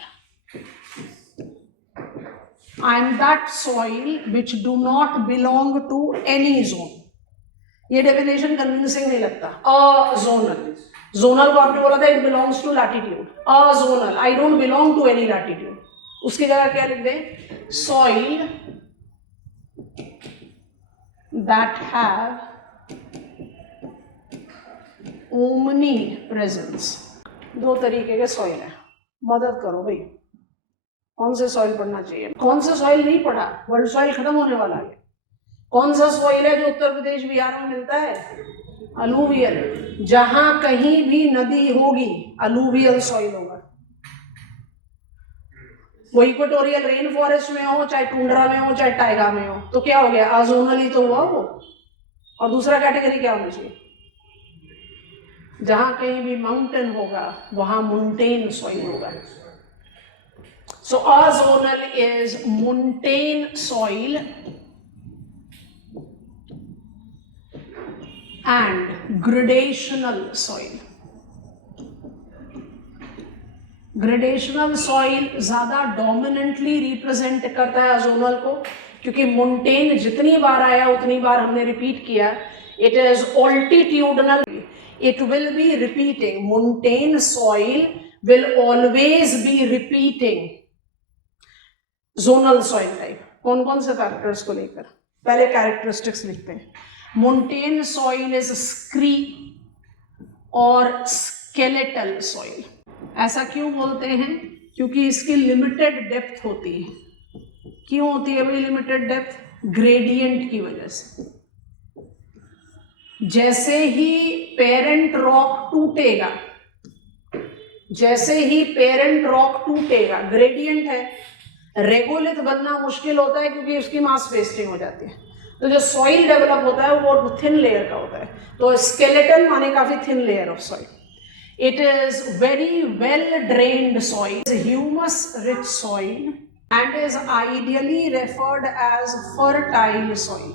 And that soil which do not belong to any zone. ये definition convincing नहीं लगता. अजोनल, जोनल को आपने बोला था it belongs to latitude. Azonal, I don't belong to any latitude. उसकी जगह क्या लिख दें? Soil that have omni presence. दो तरीके के सॉइल है. मदद करो भाई, कौन से सॉइल पढ़ना चाहिए? कौन सा सॉइल नहीं पढ़ा? वर्ल्ड सॉइल खत्म होने वाला है. कौन सा सॉइल है जो उत्तर प्रदेश बिहार में मिलता है? अलूवियल. जहां कहीं भी नदी होगी अलूवियल सॉइल होगा. वो इक्वेटोरियल रेन फॉरेस्ट में हो, चाहे टुंड्रा में हो, चाहे टाइगा में हो, तो क्या हो गया? अजोनल ही तो हुआ वो. और दूसरा कैटेगरी क्या होना चाहिए? जहां कहीं भी माउंटेन होगा वहां मुंटेन सॉइल होगा. So azonal is mountain soil and gradational soil. Gradational soil ज्यादा डोमिनेंटली रिप्रेजेंट करता है अजोनल को, क्योंकि मुंटेन जितनी बार आया उतनी बार हमने रिपीट किया. It is altitudinal, it will be repeating. Mountain soil will always be repeating zonal soil type. कौन कौन से फैक्टर्स को लेकर? पहले कैरेक्टरिस्टिक्स लिखते हैं. मुंटेन soil is स्क्री or skeletal soil. ऐसा क्यों बोलते हैं? क्योंकि इसकी लिमिटेड डेप्थ होती है. क्यों होती है भाई लिमिटेड डेप्थ? ग्रेडियंट की वजह से. जैसे ही पेरेंट रॉक टूटेगा, जैसे ही पेरेंट रॉक टूटेगा, ग्रेडियंट है, रेगोलिथ बनना मुश्किल होता है क्योंकि उसकी मास वेस्टिंग हो जाती है. तो जो सॉइल डेवलप होता है वो थिन लेयर का होता है. तो स्केलेटन माने काफी thin layer of soil. It is very well drained soil, humus rich soil, and is ideally referred as fertile soil.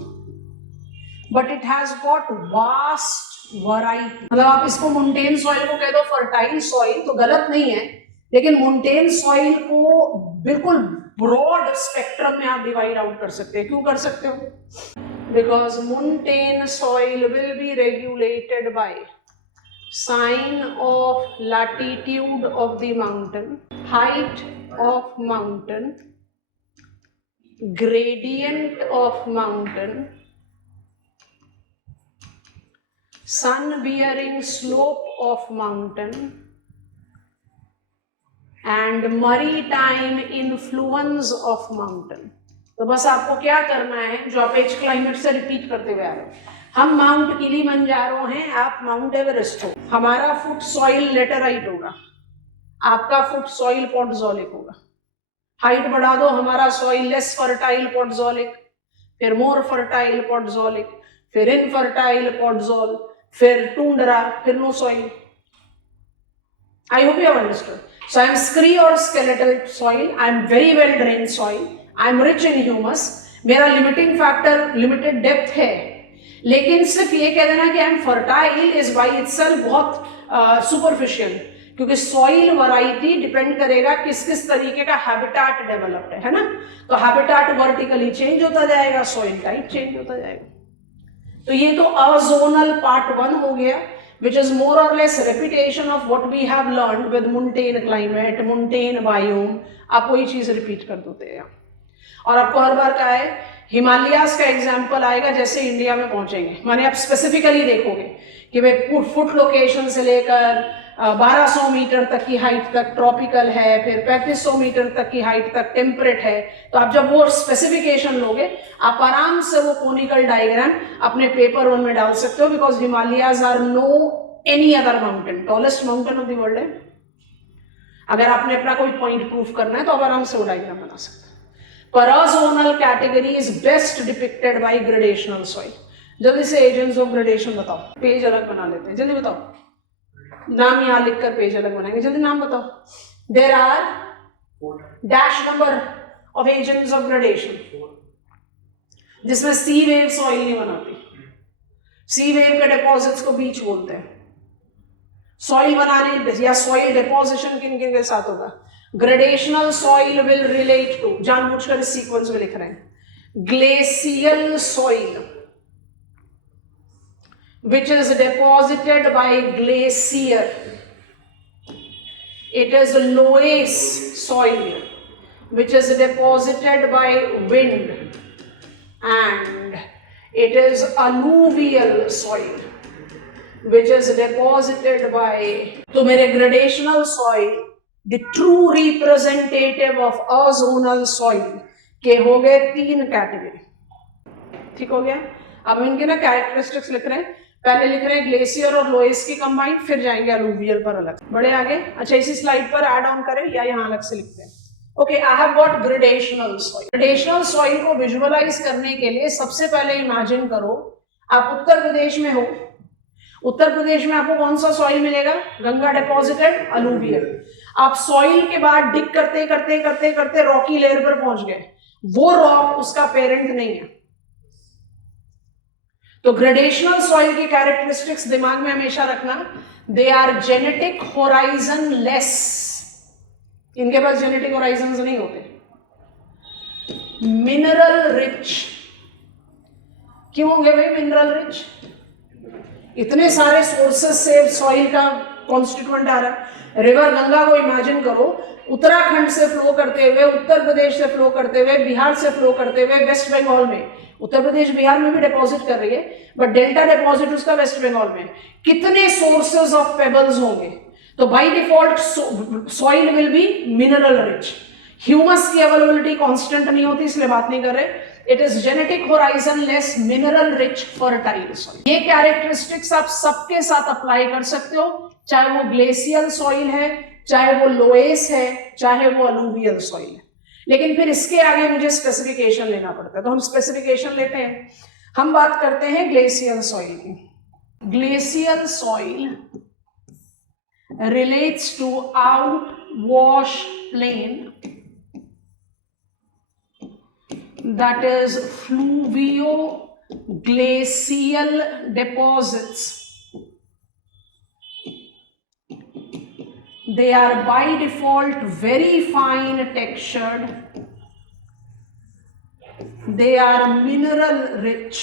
But it has got vast variety. मतलब आप इसको मुंटेन सॉइल को कह दो फर्टाइल सॉइल तो गलत नहीं है, लेकिन मुंटेन सॉइल को बिल्कुल ब्रॉड स्पेक्ट्रम में आप डिवाइड आउट कर सकते हैं. क्यों कर सकते हो? Because mountain soil will be regulated by sign of latitude of the mountain, height of mountain, gradient of mountain, sun bearing slope of mountain, and maritime influence of mountain. तो बस आपको क्या करना है जो आप एज क्लाइमेट से repeat करते हुए आ रहे हो. हम माउंट किलीमंजारो हैं, आप माउंट एवरेस्ट हो. हमारा फुट सॉइल लेटेराइट होगा, आपका फुट सॉइल पॉटजोलिक होगा. हाइट बढ़ा दो, हमारा सॉइल लेस फर्टाइल पॉटजोलिक, फिर मोर फर्टाइल पॉटजोलिक, फिर इनफर्टाइल पॉटजोल, फिर टुंड्रा, फिर no soil. I hope you have understood. So I am scree or skeletal soil, I am very well drain soil, I am rich in humus. मेरा limiting factor limited depth है, लेकिन सिर्फ ये कह देना कि I am fertile is by itself बहुत superficial, क्योंकि सॉइल वैरायटी डिपेंड करेगा किस किस तरीके का हैबिटाट डेवलप्ड है ना. तो हैबिटाट वर्टिकली चेंज होता जाएगा, सॉइल टाइप चेंज होता जाएगा. तो ये तो अजोनल पार्ट 1 हो गया, which is more or less repetition of what we have learned with montane climate, montane biome. आप वही चीज रिपीट कर देते हैं. और आपको हर बार क्या है, हिमालयास का एग्जाम्पल आएगा जैसे इंडिया में पहुंचेंगे. माने आप स्पेसिफिकली देखोगे कि भाई फुट लोकेशन से लेकर 1200 मीटर तक की हाइट तक ट्रॉपिकल है, फिर 3500 मीटर तक की हाइट तक टेम्परेट है। तो आप जब वो स्पेसिफिकेशन लोगे आप आराम से वो कोनिकल डायग्राम अपने पेपर वन में डाल सकते हो, because Himalayas are no any other mountain, tallest mountain of the world है। अगर आपने अपना कोई पॉइंट प्रूफ करना है तो आप आराम से वो डायग्राम बना सकते हैं। Parazonal category is best depicted by gradational soil. जल्दी से एजेंट्स ऑफ ग्रेडेशन बताओ, पेज अलग बना लेते हैं, जल्दी बताओ, नाम यहाँ लिखकर पेज अलग बनाएंगे, जल्दी नाम बताओ। There are dash number of agents of gradation, जिसमें सी वेव सॉइल नहीं बनाती। सी वेव के डिपॉजिट्स को बीच बोलते हैं। सॉइल बनाने या सॉइल डिपोजिशन किन किन के साथ होगा? ग्रेडेशनल सॉइल विल रिलेट टू, जानबूझकर इस सीक्वेंस में लिख रहे हैं, glacial soil which is deposited by glacier. It is loess soil which is deposited by wind, and it is alluvial soil which is deposited by, तो मेरे gradational soil the true representative of azonal soil के हो गए 3 category. ठीक हो गया। अब हम इनके ना कैरेक्टरिस्टिक्स लिख रहे हैं, पहले लिख रहे हैं ग्लेशियर और लोएस की कंबाइंड, फिर जाएंगे अलूवियल पर अलग। बड़े आगे, अच्छा इसी स्लाइड पर ऐड ऑन करें या यहाँ अलग से लिखते हैं? Okay, I have got gradational soil. Gradational soil को विजुअलाइज करने के लिए सबसे पहले इमेजिन करो आप उत्तर प्रदेश में हो। उत्तर प्रदेश में आपको कौन सा सॉइल मिलेगा? Ganga deposited alluvial. आप सॉइल के बाद डिग करते करते करते करते रॉकी लेयर पर पहुंच गए, वो रॉक उसका पेरेंट नहीं है। तो ग्रेडेशनल सॉइल की कैरेक्टरिस्टिक्स दिमाग में हमेशा रखना, they are genetic horizon less. इनके पास जेनेटिक होराइजन नहीं होते। Mineral rich. क्यों होंगे भाई मिनरल रिच? इतने सारे सोर्सेस से सॉइल का कॉन्स्टिट्यूएंट आ रहा है। रिवर गंगा को इमेजिन करो, उत्तराखंड से फ्लो करते हुए, उत्तर प्रदेश से फ्लो करते हुए, बिहार से फ्लो करते हुए वेस्ट बंगाल में। उत्तर प्रदेश बिहार में भी डिपॉजिट कर रही है, बट डेल्टा डिपॉजिट उसका वेस्ट बंगाल में। कितने सोर्सेज ऑफ पेबल्स होंगे? तो by default soil will B mineral rich. Humus की अवेलेबिलिटी कांस्टेंट नहीं होती, इसलिए बात नहीं कर रहे। It is genetic horizon less, mineral rich, fertile soil. ये कैरेक्टरिस्टिक्स आप सबके साथ अप्लाई कर सकते हो, चाहे वो ग्लेशियल सॉइल है, चाहे वो लोएस है, चाहे वो अलूवियल सॉइल है। लेकिन फिर इसके आगे मुझे स्पेसिफिकेशन लेना पड़ता है, तो हम स्पेसिफिकेशन लेते हैं। हम बात करते हैं ग्लेशियल सॉइल की। Glacial soil relates to outwash plain that is fluvio-glacial deposits. They are by default very fine textured. They are mineral rich.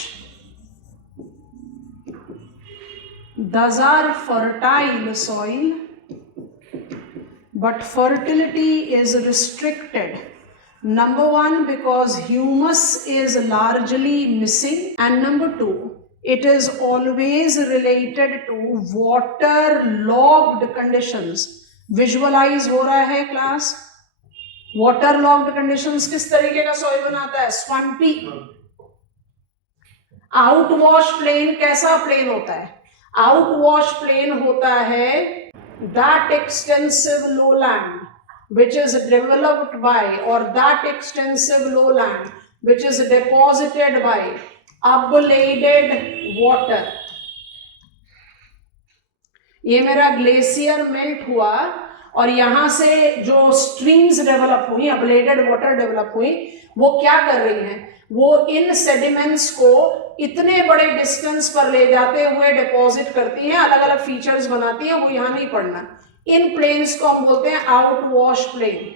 Those are fertile soil, but fertility is restricted. Number one, because humus is largely missing, and number two, it is always related to water-logged conditions. Visualize हो रहा है class? Water-logged conditions किस तरीके का soil बनाता है? Swampy. Outwash plain कैसा plane होता है? Outwash plain होता है that extensive lowland which is developed by, or that extensive lowland which is deposited by ablated water. ये मेरा ग्लेशियर मेल्ट हुआ और यहां से जो स्ट्रीम्स डेवलप हुई, ablated वाटर डेवलप हुई, वो क्या कर रही हैं? वो इन सेडिमेंट्स को इतने बड़े डिस्टेंस पर ले जाते हुए डिपॉजिट करती हैं, अलग अलग फीचर्स बनाती हैं, वो यहां नहीं पढ़ना। इन प्लेन्स को हम बोलते हैं आउट वॉश प्लेन।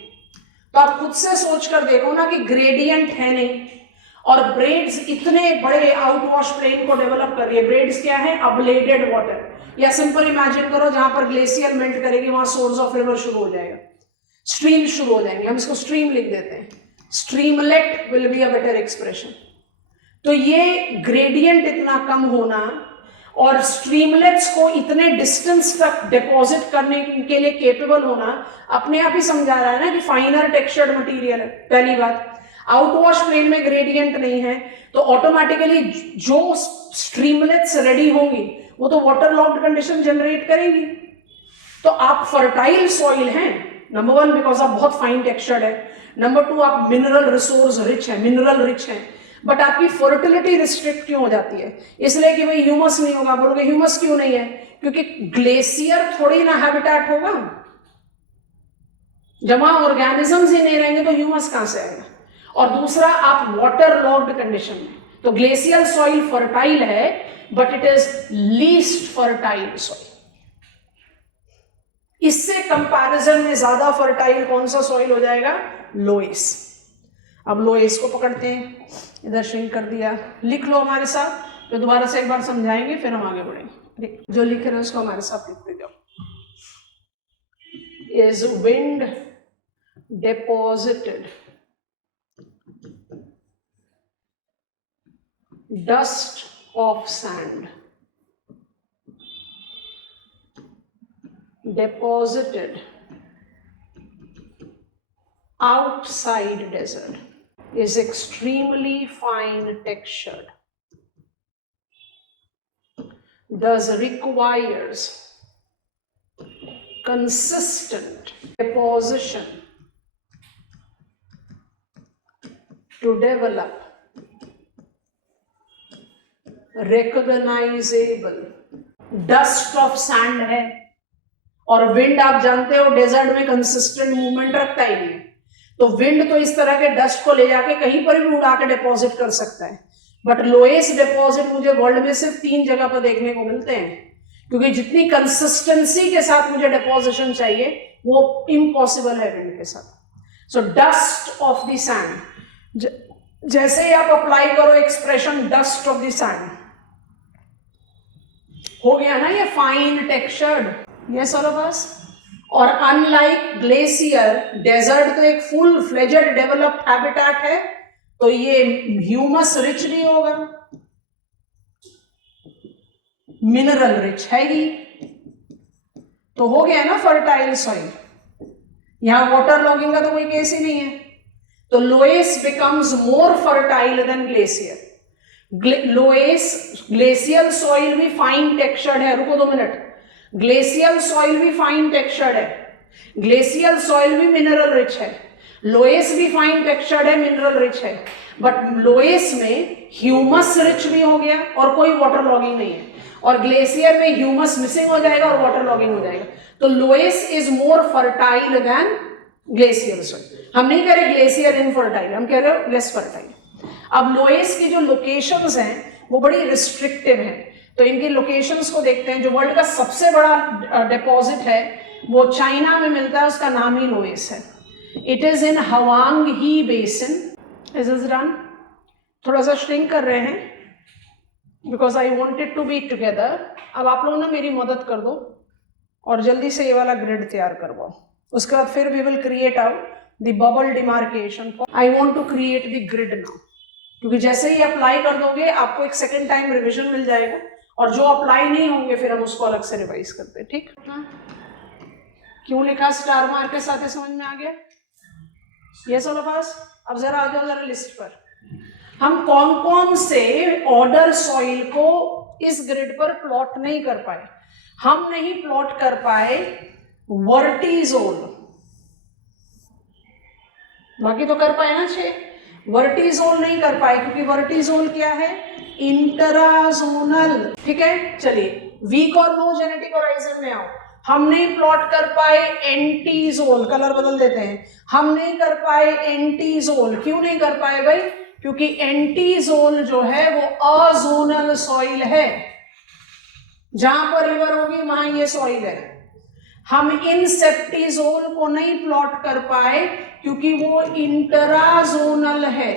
तो आप खुद से सोच कर देखो ना कि ग्रेडियंट है नहीं, और ब्रेड्स इतने बड़े आउट वॉश प्लेन को डेवलप कर रही है। ब्रेड्स क्या है? अबलेटेड वाटर। या सिंपल इमेजिन करो जहां पर ग्लेशियर मेल्ट करेगी वहां सोर्स ऑफ रिवर शुरू हो जाएगा, स्ट्रीम शुरू हो जाएंगे। हम इसको स्ट्रीम लिख देते हैं, Streamlit will be a better expression. तो ये ग्रेडियंट इतना कम होना और स्ट्रीमलेट्स को इतने डिस्टेंस तक डिपॉजिट करने के लिए केपेबल होना अपने आप ही समझा रहा है ना कि फाइनर टेक्सचर्ड मटेरियल है। पहली बात, आउटवॉश प्लेन में ग्रेडियंट नहीं है, तो ऑटोमेटिकली जो स्ट्रीमलेट्स रेडी होंगी वो तो वाटर लॉक्ड कंडीशन जनरेट करेंगी। तो आप फर्टाइल सॉइल हैं, नंबर वन बिकॉज आप बहुत फाइन टेक्सचर्ड है, नंबर टू आप मिनरल रिसोर्स रिच है, मिनरल रिच है, बट आपकी फर्टिलिटी रिस्ट्रिक्ट क्यों हो जाती है? इसलिए कि भाई ह्यूमस नहीं होगा। बोलोगे ह्यूमस क्यों नहीं है? क्योंकि ग्लेशियर थोड़ी ना हैबिटेट होगा, जमा ऑर्गेनिजम्स ही नहीं रहेंगे तो ह्यूमस कहां से आएगा? और दूसरा, आप वाटर लॉक्ड कंडीशन में, तो ग्लेशियल सॉइल फर्टाइल है but it is least fertile soil. इससे कंपैरिजन में ज्यादा फर्टाइल कौन सा सॉइल हो जाएगा? लोएस। अब लोएस को पकड़ते हैं, इधर श्रिंक कर दिया, लिख लो हमारे साथ, तो दोबारा से एक बार समझाएंगे फिर हम आगे बढ़ेंगे। जो लिख रहे हैं उसको हमारे साथ लिखते जाओ। Is wind deposited dust of sand deposited outside desert is extremely fine textured, thus requires consistent deposition to develop recognisable. Dust of sand है, और विंड आप जानते हो डेजर्ट में कंसिस्टेंट मूवमेंट रखता ही नहीं, तो विंड तो इस तरह के डस्ट को ले जाके कहीं पर भी उड़ा के डिपॉजिट कर सकता है, बट लोएस्ट डिपॉजिट मुझे वर्ल्ड में सिर्फ 3 जगह पर देखने को मिलते हैं, क्योंकि जितनी कंसिस्टेंसी के साथ मुझे डिपॉजिशन चाहिए वो इम्पॉसिबल है विंड के साथ। सो डस्ट ऑफ द सैंड, जैसे ही आप अप्लाई करो expression dust of the sand, हो गया ना ये fine textured, yes all of us. और अनलाइक ग्लेशियर, डेजर्ट तो एक फुल फ्लेजेड डेवलप्ड हैबिटेट है, तो ये ह्यूमस रिच नहीं होगा, मिनरल रिच है ही, तो हो गया ना फर्टाइल सॉइल। यहां वाटर लॉगिंग का तो कोई केस ही नहीं है, तो loess becomes more fertile than glacier. Loess glacial soil भी फाइन टेक्सचर्ड है, रुको 2 मिनट, ग्लेशियल सॉइल भी फाइन टेक्सचर्ड है, ग्लेशियल सॉइल भी मिनरल रिच है, लोएस भी फाइन टेक्सचर्ड है, मिनरल रिच है, बट लोएस में ह्यूमस रिच भी हो गया और कोई वाटर लॉगिंग नहीं है, और ग्लेशियर में ह्यूमस मिसिंग हो जाएगा और वाटर लॉगिंग हो जाएगा, तो loess is more fertile than glacier soil. हम नहीं कह रहे ग्लेशियर इनफर्टाइल, हम कह रहे हो लेस फर्टाइल। अब लोएस की जो लोकेशंस हैं वो बड़ी रिस्ट्रिक्टिव हैं, तो इनकी लोकेशंस को देखते हैं। जो वर्ल्ड का सबसे बड़ा डिपॉजिट है वो चाइना में मिलता है, उसका नाम ही लोएस है। It is in Hwang Ho basin. Is done, थोड़ा सा श्रिंक कर रहे हैं because I wanted to be together. अब आप लोग ना मेरी मदद कर दो और जल्दी से ये वाला ग्रिड तैयार करवाओ, उसके बाद फिर we will create out the bubble demarcation. I want to create the grid now, क्योंकि जैसे ही अप्लाई कर दोगे आपको एक सेकेंड टाइम रिविजन मिल जाएगा, और जो अप्लाई नहीं होंगे फिर हम उसको अलग से रिवाइज करते हैं, ठीक? क्यों लिखा स्टार मार्क के साथ, समझ में आ गया? Yes all of us. अब जरा आ जाओ जरा लिस्ट पर, हम कौन कौन से ऑर्डर सॉइल को इस ग्रिड पर प्लॉट नहीं कर पाए। हम नहीं प्लॉट कर पाए वर्टिजोल, बाकी तो कर पाए ना 6। वर्टिजोल नहीं कर पाए क्योंकि वर्टिजोल क्या है? इंटराजोनल, ठीक है। चलिए वीक और लो जेनेटिक होराइजन में आओ। हम नहीं प्लॉट कर पाए एंटीजोल, कलर बदल देते हैं, हम नहीं कर पाए एंटीजोल। क्यों नहीं कर पाए भाई? क्योंकि एंटीजोल जो है वो अजोनल सॉइल है, जहां पर रिवर होगी वहां ये सॉइल है। हम इंसेप्टिजोल को नहीं प्लॉट कर पाए क्योंकि वो इंटराजोनल है।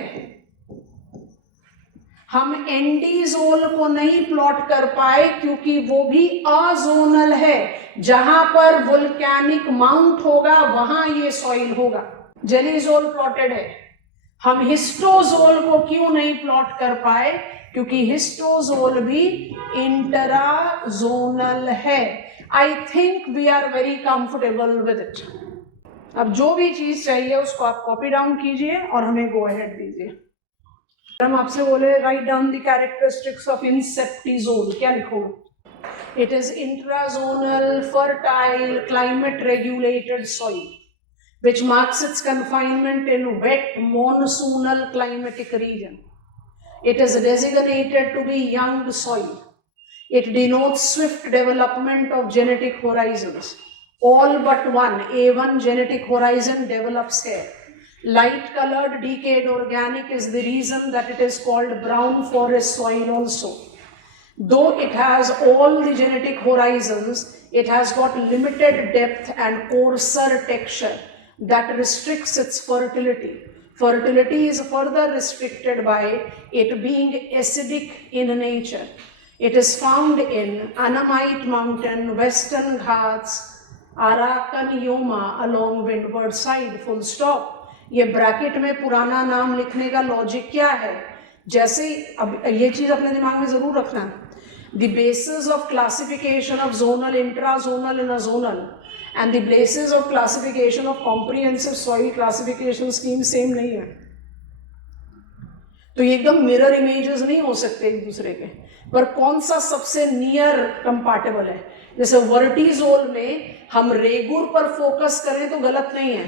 हम एंडीजोल को नहीं प्लॉट कर पाए क्योंकि वो भी अजोनल है, जहां पर वोल्केनिक माउंट होगा वहां ये सॉइल होगा। जेलीजोल प्लॉटेड है। हम हिस्टोजोल को क्यों नहीं प्लॉट कर पाए? क्योंकि हिस्टोजोल भी इंट्राजोनल है। I think we are very comfortable with it. अब जो भी चीज चाहिए उसको आप कॉपी डाउन कीजिए और हमें गो अहेड दीजिए। हम आपसे बोले right down the characteristics of inceptisol, क्या लिखोगे? It is intrazonal, fertile, climate-regulated soil, which marks its confinement in wet monsoonal climatic region. It is designated to be young soil. It denotes swift development of genetic horizons. All but one, A1 genetic horizon, develops here. Light-colored decayed organic is the reason that it is called brown forest soil also. Though it has all the genetic horizons, it has got limited depth and coarser texture that restricts its fertility. Fertility is further restricted by it being acidic in nature. It is found in Annamite Mountain, Western Ghats, Arakan Yoma along windward side, full stop. ये bracket में पुराना नाम लिखने का logic क्या है? जैसे अब ये चीज अपने दिमाग में जरूर रखना है। The basis of classification of zonal, intrazonal and azonal and the basis of classification of comprehensive soil classification scheme same नहीं है। तो ये एकदम मिरर इमेजेस नहीं हो सकते एक दूसरे के, पर कौन सा सबसे नियर कंपैटिबल है? जैसे वर्टिजोल में हम रेगुर पर फोकस करें तो गलत नहीं है,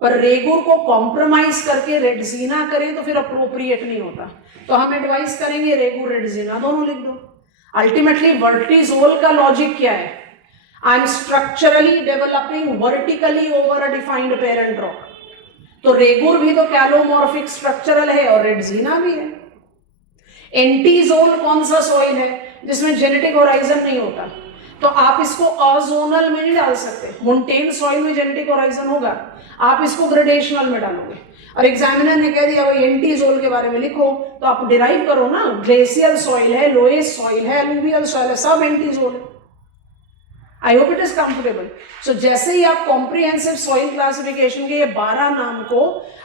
पर रेगुर को कॉम्प्रोमाइज करके रेडजीना करें तो फिर अप्रोप्रिएट नहीं होता। तो हम एडवाइस करेंगे रेगुर रेडजीना दोनों लिख दो। अल्टीमेटली वर्टिजोल का लॉजिक क्या है? I am structurally developing vertically over a defined parent rock. तो रेगुर भी तो कैलोमॉर्फिक स्ट्रक्चरल है और रेडजीना भी है। एंटीजोल कौन सा सॉइल है जिसमें जेनेटिक होराइजन नहीं होता? तो आप इसको अजोनल में नहीं डाल सकते। मोन्टेन सॉइल में जेनेटिक होराइजन होगा, आप इसको ग्रेडेशनल में डालोगे। और एग्जामिनर ने कह दिया भाई एंटीजोल के बारे में लिखो, तो आप डिराइव करो ना, ग्लेशियल सॉइल है, लोएस्ट सॉइल है, अलूवियल सॉइल है, सब एंटीजोल है। I hope it is comfortable. So जैसे ही आप कॉम्प्रिहेंसिव सॉइल क्लासिफिकेशन के ये 12 नाम को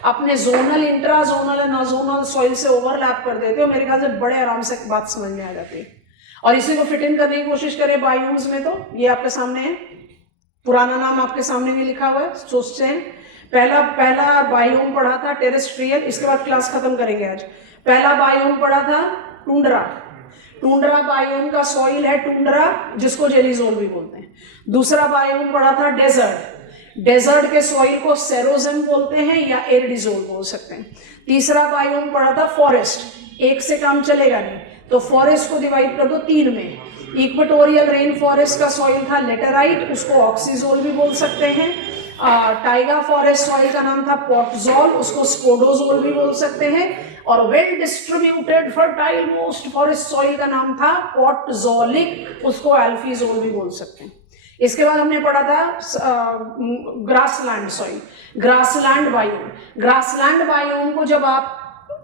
अपने जोनल, इंट्राजोनल एंड अजोनल सॉइल से ओवरलैप कर देते हो, मेरे ख्याल से बड़े आराम से बात समझ में आ जाती है। और इसी को फिट इन करने की कोशिश करें बायोम्स में, तो ये आपके सामने है, पुराना नाम आपके सामने भी लिखा हुआ है, सोचते हैं। पहला बायोम पढ़ा था टेरेस्ट्रियल, इसके बाद क्लास खत्म करेंगे आज। पहला बायोम पढ़ा था टुंड्रा। टुंड्रा बायोम का सॉइल है टुंड्रा, जिसको जेलीजोल भी बोलते हैं। दूसरा बायोम पढ़ा था डेजर्ट। डेजर्ट के सॉइल को सेरोजम बोलते हैं या एरिडिजोल बोल सकते हैं। तीसरा बायोम पढ़ा था फॉरेस्ट। एक से काम चलेगा नहीं, तो फॉरेस्ट को डिवाइड कर दो 3 में। इक्वेटोरियल रेन फॉरेस्ट का सॉइल था लेटेराइट, उसको ऑक्सीजोल भी बोल सकते हैं। टाइगा फॉरेस्ट सॉइल का नाम था पॉटजोल, उसको स्पोडोजोल भी बोल सकते हैं। और well distributed fertile most forest soil का नाम था पॉटजोलिक, उसको एल्फीजोल भी बोल सकते हैं। इसके बाद हमने पढ़ा था grassland soil, grassland biome. Grassland biome को जब आप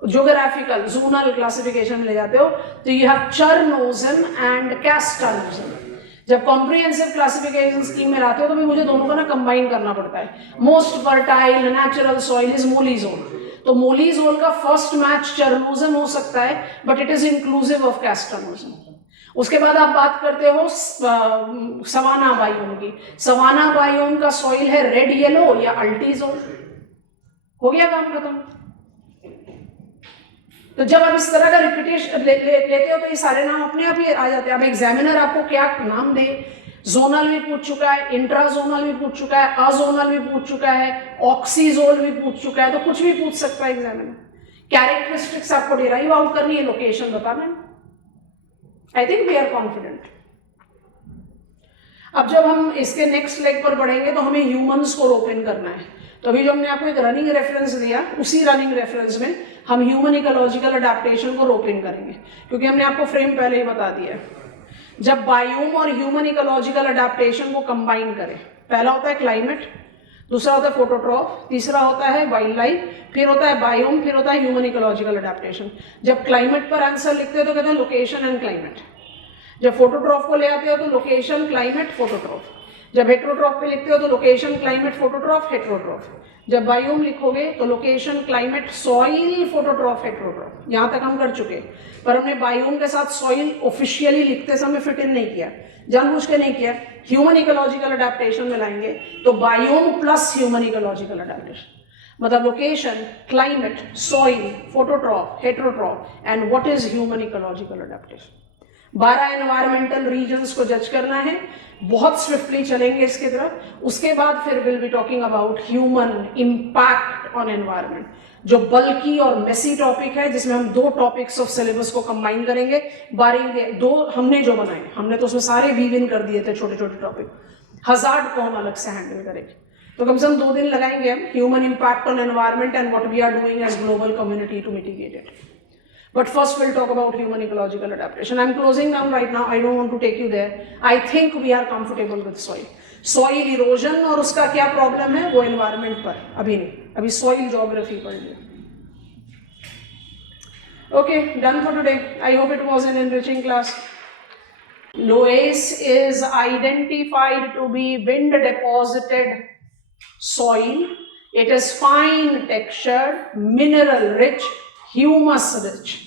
ज्योग्राफिकल जोनल क्लासिफिकेशन में ले जाते हो तो यू हैव चरनोजम एंड कैस्टानोजम। जब कॉम्प्रिहेंसिव क्लासिफिकेशन स्कीम में आते हो तो भी मुझे दोनों को ना कंबाइन करना पड़ता है। Most fertile natural soil is mollisol, तो मोलीजोल का फर्स्ट मैच चरनोजम हो सकता है, but it is inclusive of kastanozem. उसके बाद आप बात करते हो सवाना बायोम की। सवाना बायोम का सॉइल है रेड येलो या अल्टीजोल। हो गया काम खत्म। तो जब आप इस तरह का रिपीटेशन लेते हो तो ये सारे नाम अपने आप ही आ जाते हैं। अब एग्जामिनर आपको क्या नाम दे, जोनल भी पूछ चुका है, इंट्राजोनल भी पूछ चुका है, अजोनल भी पूछ चुका है, ऑक्सीजोल भी पूछ चुका है, तो कुछ भी पूछ सकता है एग्जामिनर। कैरेक्टरिस्टिक्स आपको डिराइव आउट करनी है, लोकेशन बताना है। I think we are confident. अब जब हम इसके नेक्स्ट लेग पर बढ़ेंगे तो हमें ह्यूमंस को रोप इन करना है। तो अभी जो हमने आपको एक रनिंग रेफरेंस दिया, उसी रनिंग रेफरेंस में हम ह्यूमन इकोलॉजिकल अडेप्टेशन को रोप इन करेंगे, क्योंकि हमने आपको फ्रेम पहले ही बता दिया है। जब बायोम और ह्यूमन इकोलॉजिकल अडेप्टेशन को कंबाइन करें, पहला होता है क्लाइमेट, दूसरा होता है फोटोट्रॉफ, तीसरा होता है वाइल्ड लाइफ, फिर होता है बायोम, फिर होता है ह्यूमन इकोलॉजिकल अडेप्टेशन। जब क्लाइमेट पर आंसर लिखते हो तो कहते हैं लोकेशन एंड क्लाइमेट। जब फोटोट्रॉफ को ले आते हो तो लोकेशन, क्लाइमेट, फोटोट्रॉफ। जब हेट्रोट्रॉफ पे लिखते हो तो लोकेशन, क्लाइमेट, फोटोट्रॉफ, हेट्रोट्रॉफ। जब बायोम लिखोगे तो location, climate, soil, phototroph, heterotroph. यहाँ तक हम कर चुके, पर हमने बायोम के साथ सॉइल ऑफिशियली लिखते समय फिट इन नहीं किया, जानबूझ के नहीं किया। ह्यूमन इकोलॉजिकल अडेप्टेशन में लाएंगे तो biome plus human ecological adaptation, मतलब location, climate, soil, phototroph, heterotroph and what is human ecological adaptation. 12 environmental regions को जज करना है, बहुत स्विफ्टली चलेंगे इसके तरफ। उसके बाद फिर will be talking about human impact on environment, जो बल्कि और मेसी टॉपिक है, जिसमें हम 2 टॉपिक्स ऑफ सिलेबस को कंबाइन करेंगे। 2 हमने जो बनाए, हमने तो उसमें सारे वीव इन कर दिए थे छोटे छोटे टॉपिक, हजार्ड को हम अलग से हैंडल करेंगे। तो कम से कम 2 दिन लगाएंगे हम, human impact on environment and what we are doing as global community to mitigate it. But first we'll talk about human ecological adaptation. I'm closing down right now. I don't want to take you there. I think we are comfortable with soil. Soil erosion और उसका क्या problem है वो environment पर अभी नहीं, अभी soil geography पढ़ लिया. Okay, done for today. I hope it was an enriching class. Loess is identified to be wind deposited soil. It is fine textured, mineral rich, humus rich.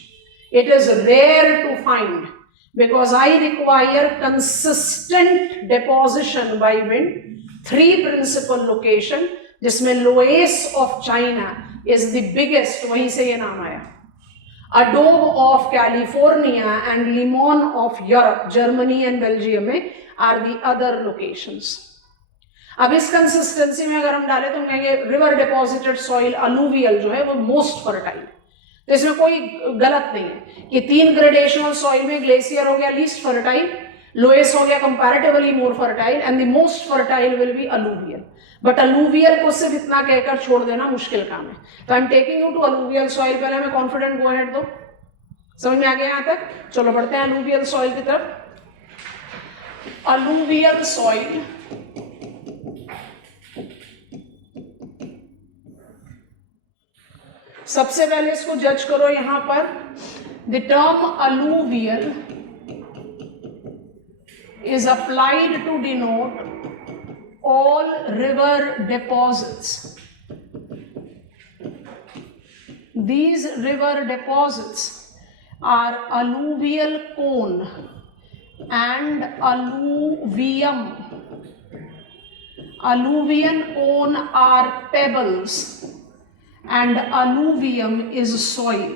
It is rare to find because I require consistent deposition by wind. 3 principal location, जिसमें Loess of China is the biggest, वहीं से ये नाम आया. Adobe of California and Limon of Europe, Germany and Belgium में are the other locations. अब इस consistency में अगर हम डालें तो हम कहेंगे रिवर डिपॉजिटेड सॉइल अलूवियल जो है वो मोस्ट फर्टाइल। तो इसमें कोई गलत नहीं है कि 3 ग्रेडेशनल सॉइल में ग्लेशियर हो गया लीस्ट फर्टाइल, लोएस हो गया comparatively more fertile and the most fertile will be alluvial. But alluvial को सिर्फ इतना कहकर छोड़ देना मुश्किल काम है। तो I am taking you to alluvial soil. पहले हमें कॉन्फिडेंट गो अहेड दो, समझ में आ गया यहाँ तक? चलो बढ़ते हैं अलूवियल सॉइल की तरफ। अलूवियल सॉइल सबसे पहले इसको जज करो यहां पर। The term alluvial is applied to denote all river deposits. These river deposits are alluvial cone and alluvium. Alluvian cone are pebbles and alluvium is soil.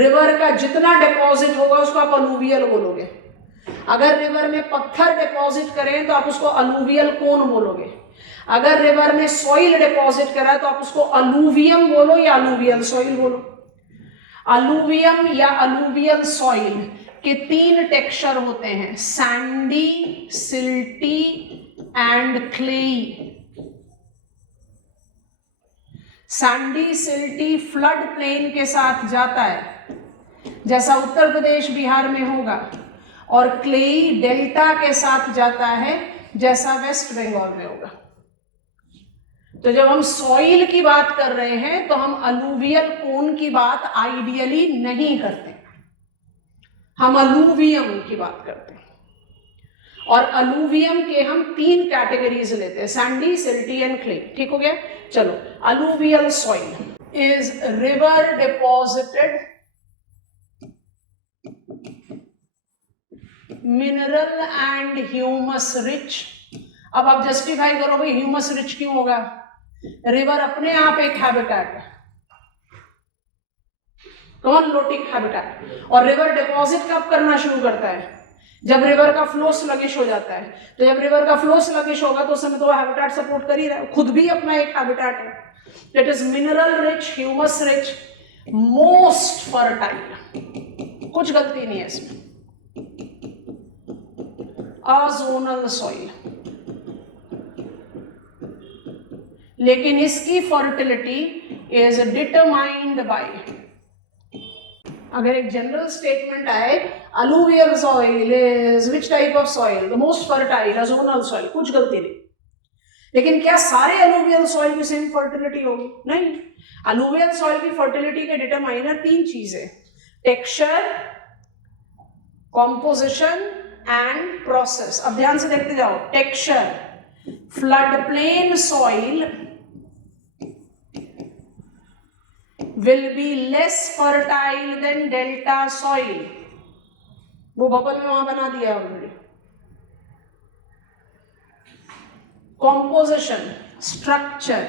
River का जितना डिपॉजिट होगा उसको आप अलूवियल बोलोगे। अगर रिवर में पत्थर डिपॉजिट करें तो आप उसको अलूवियल कोन बोलोगे। अगर रिवर में सॉइल डिपॉजिट करा तो आप उसको अलूवियम बोलो या अलूवियल सॉइल बोलो। अलूवियम या अलूवियल सॉइल के 3 टेक्सचर होते हैं, sandy, silty and clayey. Sandy silty flood plain के साथ जाता है जैसा उत्तर प्रदेश बिहार में होगा, और क्लेई डेल्टा के साथ जाता है जैसा वेस्ट बंगाल में होगा। तो जब हम सॉइल की बात कर रहे हैं तो हम अलूवियल कोन की बात आइडियली नहीं करते, हम अलूवियम की बात करते हैं। और अलूवियम के हम 3 कैटेगरीज लेते हैं, सैंडी, सिल्टी एंड क्ले। ठीक हो गया? चलो, alluvial soil is river deposited mineral and humus rich. अब आप जस्टिफाई करो भाई ह्यूमस रिच क्यों होगा? रिवर अपने आप एक हैबिटेट है, कौन लोटिक हैबिटेट। और रिवर डिपॉजिट कब करना शुरू करता है? जब रिवर का फ्लो स्लगिश हो जाता है। तो जब रिवर का फ्लो स्लगिश होगा तो उस समय तो हैबिटेट सपोर्ट कर ही रहा है, खुद भी अपना एक हैबिटेट है। It is mineral rich, humus rich, most fertile, कुछ गलती नहीं है इसमें। अजोनल सॉइल, लेकिन इसकी फर्टिलिटी इज डिटरमाइंड बाय, अगर एक जनरल स्टेटमेंट आए alluvial soil is which type of soil? The most fertile, azonal soil, कुछ गलती नहीं। लेकिन क्या सारे अलूवियल सॉइल की सेम फर्टिलिटी होगी? नहीं। अलूवियल सॉइल की फर्टिलिटी के डिटरमाइनर 3 चीजें, टेक्सचर, कॉम्पोजिशन एंड प्रोसेस। अब ध्यान से देखते जाओ, texture, flood plain soil will be less fertile than delta soil. वो बबल में वहां बना दिया already. Composition, structure,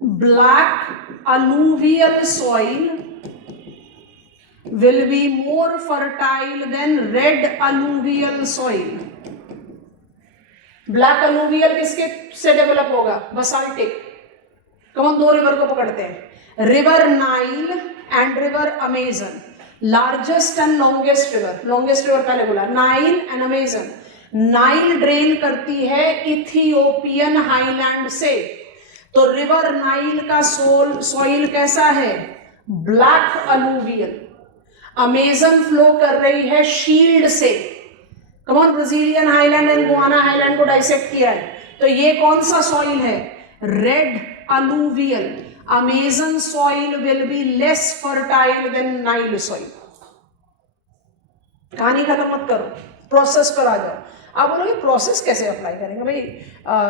black alluvial soil will be more fertile than red alluvial soil. Black alluvial किसके से डेवलप होगा? बसाल्टिक। कौन दो रिवर को पकड़ते हैं? River Nile and river Amazon, largest and longest river. Longest river पहले बोला, Nile and Amazon. Nile drain करती है इथियोपियन हाईलैंड से, तो रिवर नाइल का सॉइल कैसा है? Black alluvial. अमेजन फ्लो कर रही है शील्ड से। कौन? Brazilian highland and Guiana highland को डाइसेक्ट किया है, तो ये कौन सा सॉइल है? Red alluvial. Amazon soil will be less fertile than Nile soil. कहानी खत्म मत करो, प्रोसेस पर आ जाओ। आप बोलोगे प्रोसेस कैसे अप्लाई करेंगे भाई?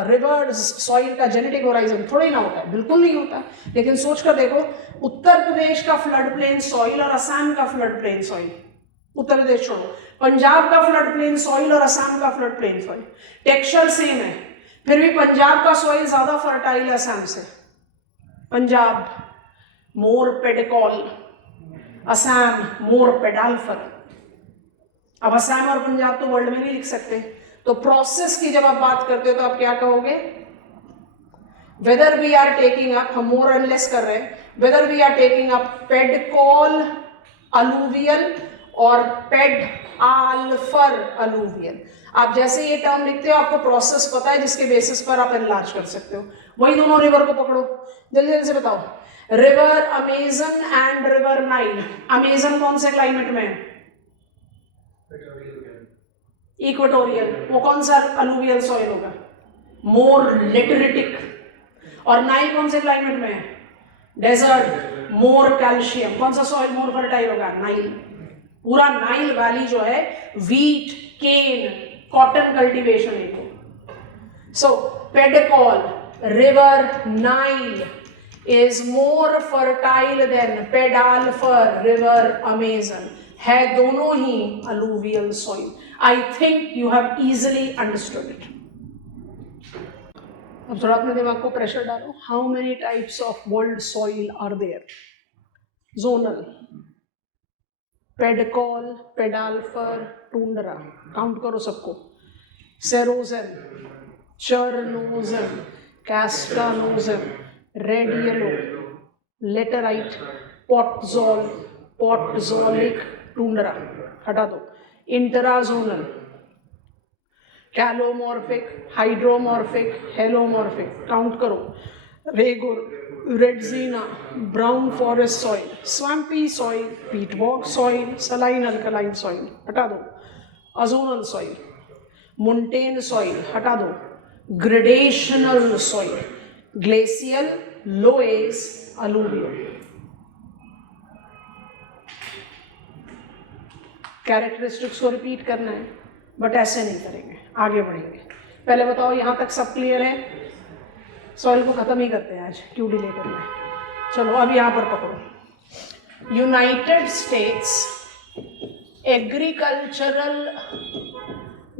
रिवर्स सॉइल का जेनेटिक होराइजन थोड़ा ही ना होता है, बिल्कुल नहीं होता। लेकिन सोच कर देखो, उत्तर प्रदेश का फ्लड प्लेन सॉइल और असम का flood plain soil, Uttar Pradesh छोड़ो, पंजाब का फ्लड प्लेन सॉइल और असम का flood plain soil, texture same है, फिर भी पंजाब का सॉइल ज्यादा फर्टाइल है असम से। पंजाब मोर पेडिकॉल, असम मोर पेडाल्फर। अब असम और पंजाब तो वर्ल्ड में नहीं लिख सकते, तो प्रोसेस की जब आप बात करते हो तो आप क्या कहोगे? Whether we are taking up, हम मोर एंड लेस कर रहे हैं, whether we are taking up pedocal alluvial or pedalfer alluvial. आप जैसे ये टर्म लिखते हो आपको प्रोसेस पता है, जिसके बेसिस पर आप एनलार्ज कर सकते हो। वही दोनों रिवर को पकड़ो, जल्दी जल्दी से बताओ। River Amazon and river Nile. Amazon कौन से क्लाइमेट में है? इक्वेटोरियल। वो कौन सा अलूवियल सॉइल होगा? मोर लेटरिटिक। और नाइल कौन से क्लाइमेट में है? Desert, more calcium. कौन सा सॉइल मोर फर्टाइल होगा? नाइल। पूरा नाइल वैली जो है वीट, केन, कॉटन कल्टीवेशन है। So pedocal, river Nile is more fertile than pedalfer, river Amazon. है दोनों ही alluvial soil. I think you have easily understood it. अब थोड़ा अपने दिमाग को प्रेशर डालो। How many types of world soil are there? Zonal, pedocal, pedalfer, tundra, count करो सबको। Sierozem, chernozem, kastanozem, red yellow, laterite, podzol, podzolic, tundra हटा दो। Intrazonal, calomorphic, hydromorphic, halomorphic, count करो। Regur, rendzina, brown forest soil, swampy soil, peat bog soil, saline alkaline soil हटा दो। Azonal soil, mountain soil हटा दो। Gradational soil, glacial, loess, alluvial. Characteristics को repeat करना है, बट ऐसे नहीं करेंगे, आगे बढ़ेंगे। पहले बताओ यहां तक सब क्लियर है? सॉइल को खत्म ही करते हैं आज, क्यों डिले करना है। चलो अब यहां पर पकड़ो। United states agricultural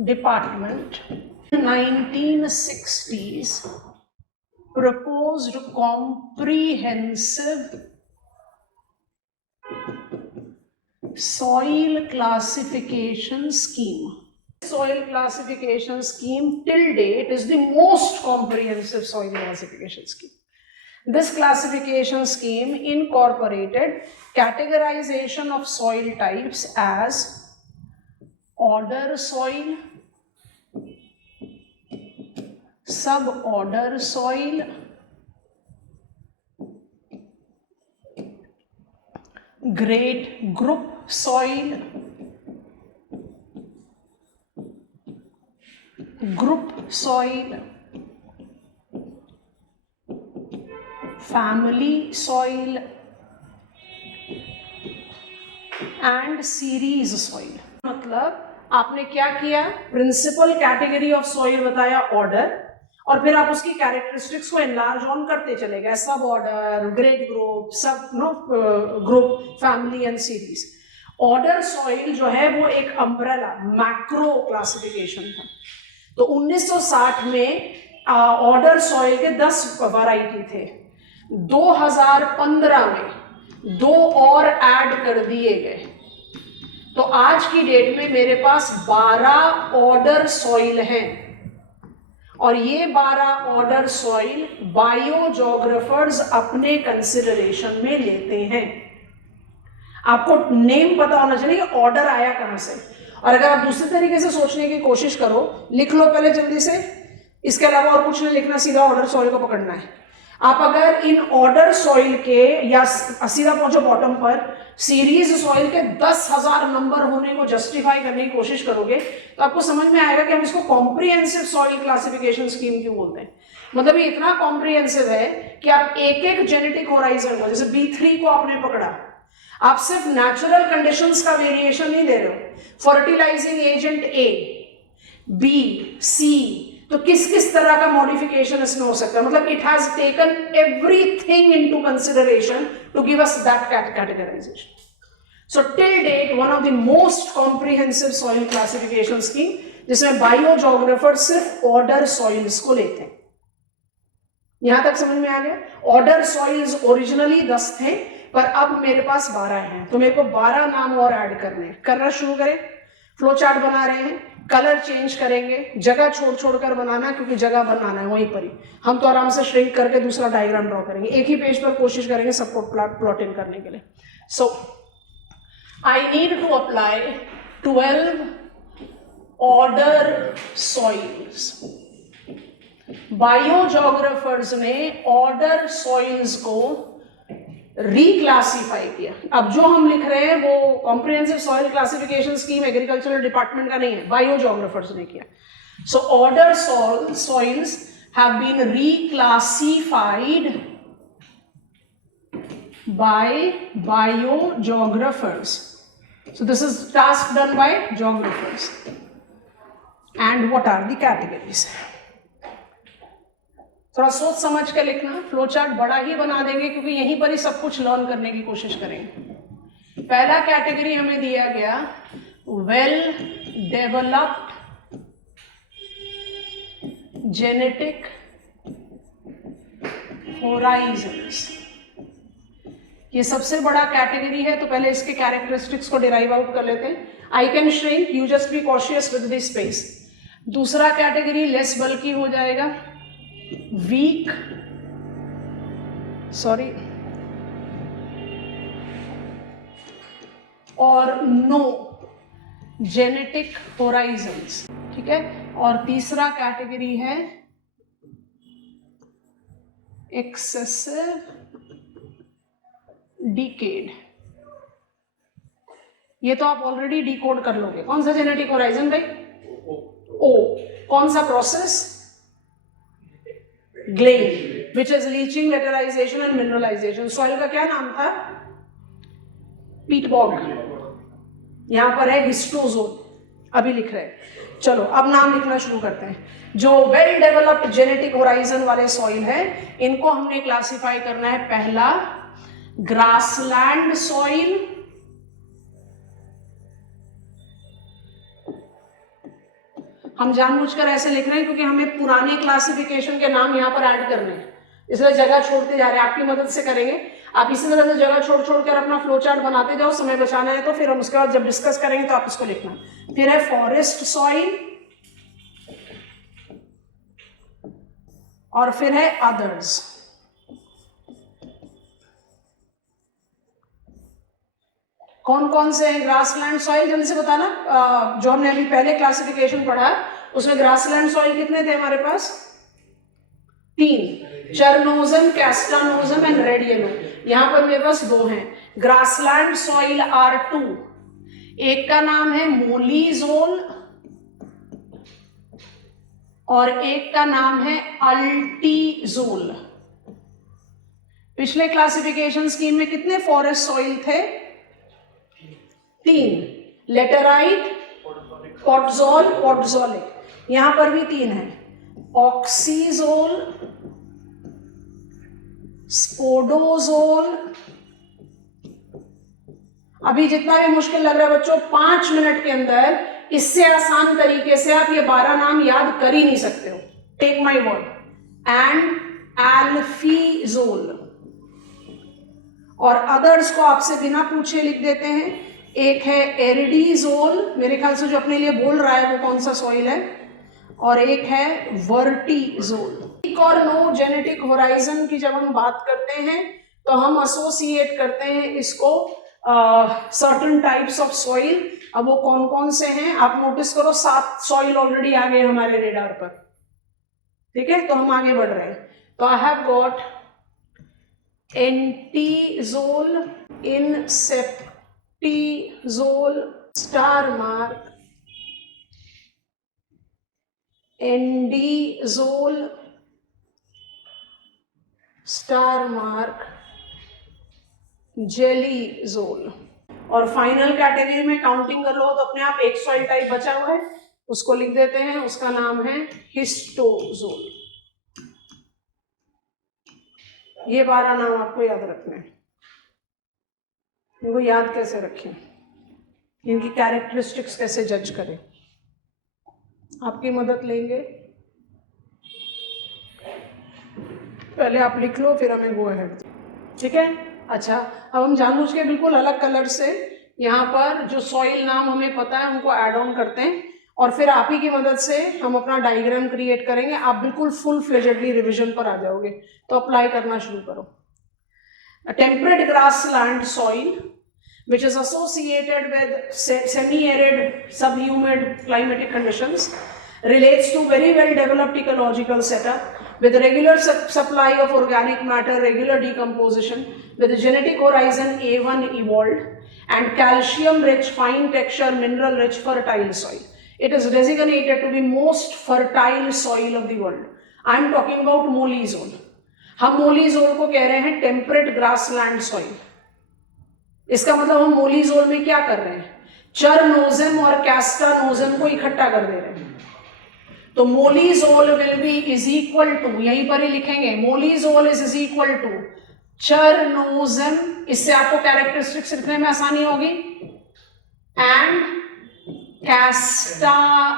department 1960s proposed comprehensive soil classification scheme. Soil classification scheme till date is the most comprehensive soil classification scheme. This classification scheme incorporated categorization of soil types as order soil, suborder soil, grade group soil, group soil, family soil, and series soil. मतलब आपने क्या किया, principal category of soil बताया order, और फिर आप उसकी characteristics को एनलार्ज ऑन करते चले गए, सब ऑर्डर, ग्रेड ग्रुप, सब group, family and series. Order soil जो है वो एक अम्ब्रेला मैक्रो क्लासिफिकेशन था। तो 1960 में ऑर्डर सॉइल के 10 वैरायटी थे। 2015 में 2 और ऐड कर दिए गए। तो आज की डेट में मेरे पास 12 ऑर्डर सॉइल हैं, और ये 12 ऑर्डर सॉइल बायोजोग्राफर्स अपने कंसिडरेशन में लेते हैं। आपको नेम पता होना चाहिए कि ऑर्डर आया कहां से। और अगर आप दूसरे तरीके से सोचने की कोशिश करो, लिख लो पहले जल्दी से, इसके अलावा और कुछ नहीं लिखना, सीधा ऑर्डर सॉइल को पकड़ना है। आप अगर इन ऑर्डर सॉइल के, या सीधा पहुंचो बॉटम पर, सीरीज सॉइल के 10,000 नंबर होने को जस्टिफाई करने की कोशिश करोगे, तो आपको समझ में आएगा कि हम इसको कॉम्प्रिहेंसिव सॉइल क्लासिफिकेशन स्कीम क्यों बोलते हैं। मतलब ये इतना कॉम्प्रिहेंसिव है कि आप एक एक जेनेटिक होराइजन को, जैसे B3 को आपने पकड़ा, आप सिर्फ नेचुरल कंडीशंस का वेरिएशन नहीं दे रहे हो, fertilising agent A, B, C, तो किस किस तरह का मॉडिफिकेशन इसमें हो सकता है। मतलब it has taken everything into consideration to give us that categorisation. So till date one of the most comprehensive soil classification scheme, जिसमें बायोजोग्राफर सिर्फ ऑर्डर सॉइल्स को लेते हैं। यहां तक समझ में आ गया। ऑर्डर सॉइल्स ओरिजिनली 10 थे, पर अब मेरे पास 12 हैं, तो मेरे को 12 नाम और ऐड करने हैं। करना शुरू करें। फ्लो चार्ट बना रहे हैं, कलर चेंज करेंगे, जगह छोड़ छोड़ कर बनाना, क्योंकि जगह बनाना है वहीं पर ही। हम तो आराम से श्रिंक करके दूसरा डायग्राम ड्रॉ करेंगे, एक ही पेज पर कोशिश करेंगे सबको प्लॉटिंग करने के लिए। So I need to apply 12 order soils. Biogeographers ने ऑर्डर सॉइल्स को रिक्लासिफाई किया। अब जो हम लिख रहे हैं वो comprehensive soil classification scheme agricultural department का नहीं है, बायोजोग्राफर्स ने किया। So order soils have been reclassified by biogeographers. So this is task done by geographers. And what are the categories? थोड़ा सोच समझ के लिखना, फ्लो चार्ट बड़ा ही बना देंगे क्योंकि यहीं पर ही सब कुछ लर्न करने की कोशिश करेंगे। पहला कैटेगरी हमें दिया गया वेल डेवलप्ड जेनेटिक होराइजन्स। ये सबसे बड़ा कैटेगरी है, तो पहले इसके कैरेक्टरिस्टिक्स को डिराइव आउट कर लेते हैं। I can shrink, you just be cautious with the space. दूसरा कैटेगरी लेस बल्की हो जाएगा, वीक, सॉरी, और नो जेनेटिक होराइजन्स, ठीक है। और तीसरा कैटेगरी है एक्सेसिव डिकेड। ये तो आप ऑलरेडी डिकोड कर लोगे। कौन सा जेनेटिक होराइजन भाई? ओ। कौन सा प्रोसेस? ग्लेन, which is leaching, laterisation and mineralisation. Soil का क्या नाम था? पीट बॉग। यहां पर है हिस्टोजोन, अभी लिख रहे हैं। चलो अब नाम लिखना शुरू करते हैं। जो वेल डेवलप्ड जेनेटिक होराइजन वाले सॉइल है, इनको हमने क्लासिफाई करना है। पहला ग्रासलैंड सॉइल, हम जानबूझकर ऐसे लिख रहे हैं क्योंकि हमें पुराने क्लासिफिकेशन के नाम यहां पर ऐड करने हैं, इसलिए जगह छोड़ते जा रहे हैं। आपकी मदद से करेंगे। आप इसी तरह से जगह छोड़ छोड़ कर अपना फ्लो चार्ट बनाते जाओ, समय बचाना है तो फिर हम उसके बाद जब डिस्कस करेंगे तो आप इसको लिखना। फिर है फॉरेस्ट सॉइल, और फिर है अदर्स। कौन कौन से हैं ग्रासलैंड सॉइल? जल्दी से बताना। जो हमने अभी पहले क्लासिफिकेशन पढ़ा उसमें ग्रासलैंड सॉइल कितने थे हमारे पास? 3, चरनोजम, कैस्टानोजम एंड रेड येलो। यहां पर मेरे पास 2 हैं। ग्रासलैंड सॉइल R2, एक का नाम है मोलीजोल और एक का नाम है अल्टीजोल। पिछले क्लासिफिकेशन स्कीम में कितने फॉरेस्ट सॉइल थे? 3, लेटेराइट, पोटजोल, पोटजोलिक, यहां पर भी 3 है, ऑक्सीजोल, स्पोडोजोल। अभी जितना भी मुश्किल लग रहा है बच्चों, 5 मिनट के अंदर इससे आसान तरीके से आप ये 12 नाम याद कर ही नहीं सकते हो, टेक माई वर्ड। एंड एल्फीजोल, और अदर्स को आपसे बिना पूछे लिख देते हैं। एक है एरिडीजोल, मेरे ख्याल से जो अपने लिए बोल रहा है वो कौन सा सॉइल है, और एक है वर्टिजोल। और नो जेनेटिक होराइजन की जब हम बात करते हैं तो हम एसोसिएट करते हैं इसको सर्टेन टाइप्स ऑफ सॉइल। अब वो कौन कौन से हैं आप नोटिस करो, 7 सॉइल ऑलरेडी आ गए हमारे रेडार पर, ठीक है, तो हम आगे बढ़ रहे हैं। तो I have got entisol, inceptisol, star mark, andisol, star mark, gelisol. और फाइनल कैटेगरी में काउंटिंग कर लो तो अपने आप एक सॉइल टाइप बचा हुआ है, उसको लिख देते हैं, उसका नाम है हिस्टोजोल। ये 12 नाम आपको याद रखने हैं। इनको याद कैसे रखें, इनकी कैरेक्टरिस्टिक्स कैसे जज करें, आपकी मदद लेंगे। पहले आप लिख लो, फिर हमें गो अहेड, ठीक है। अच्छा, अब हम जानबूझ के बिल्कुल अलग कलर से यहाँ पर जो सॉइल नाम हमें पता है उनको ऐड ऑन करते हैं, और फिर आप ही की मदद से हम अपना डायग्राम क्रिएट करेंगे। आप बिल्कुल फुल फ्लेजेडली रिविजन पर आ जाओगे, तो अप्लाई करना शुरू करो। Temperate grassland soil which is associated with semi-arid, subhumid climatic conditions, relates to very well developed ecological setup with regular supply of organic matter, regular decomposition, with the genetic horizon A1 evolved, and calcium rich, fine texture, mineral rich, fertile soil. It is designated to be most fertile soil of the world. I am talking about Molly zone. हम मोली zone को कह रहे हैं temperate grassland soil. इसका मतलब हम मोली zone में क्या कर रहे हैं, चरनोजम और कैस्टानोजम को इकट्ठा कर दे रहे हैं। तो mollisol will be is equal to, यहीं पर ही लिखेंगे, mollisol is equal to chernozem, इससे आपको कैरेक्टरिस्टिक्स लिखने में आसानी होगी, एंड कैस्टानोजम।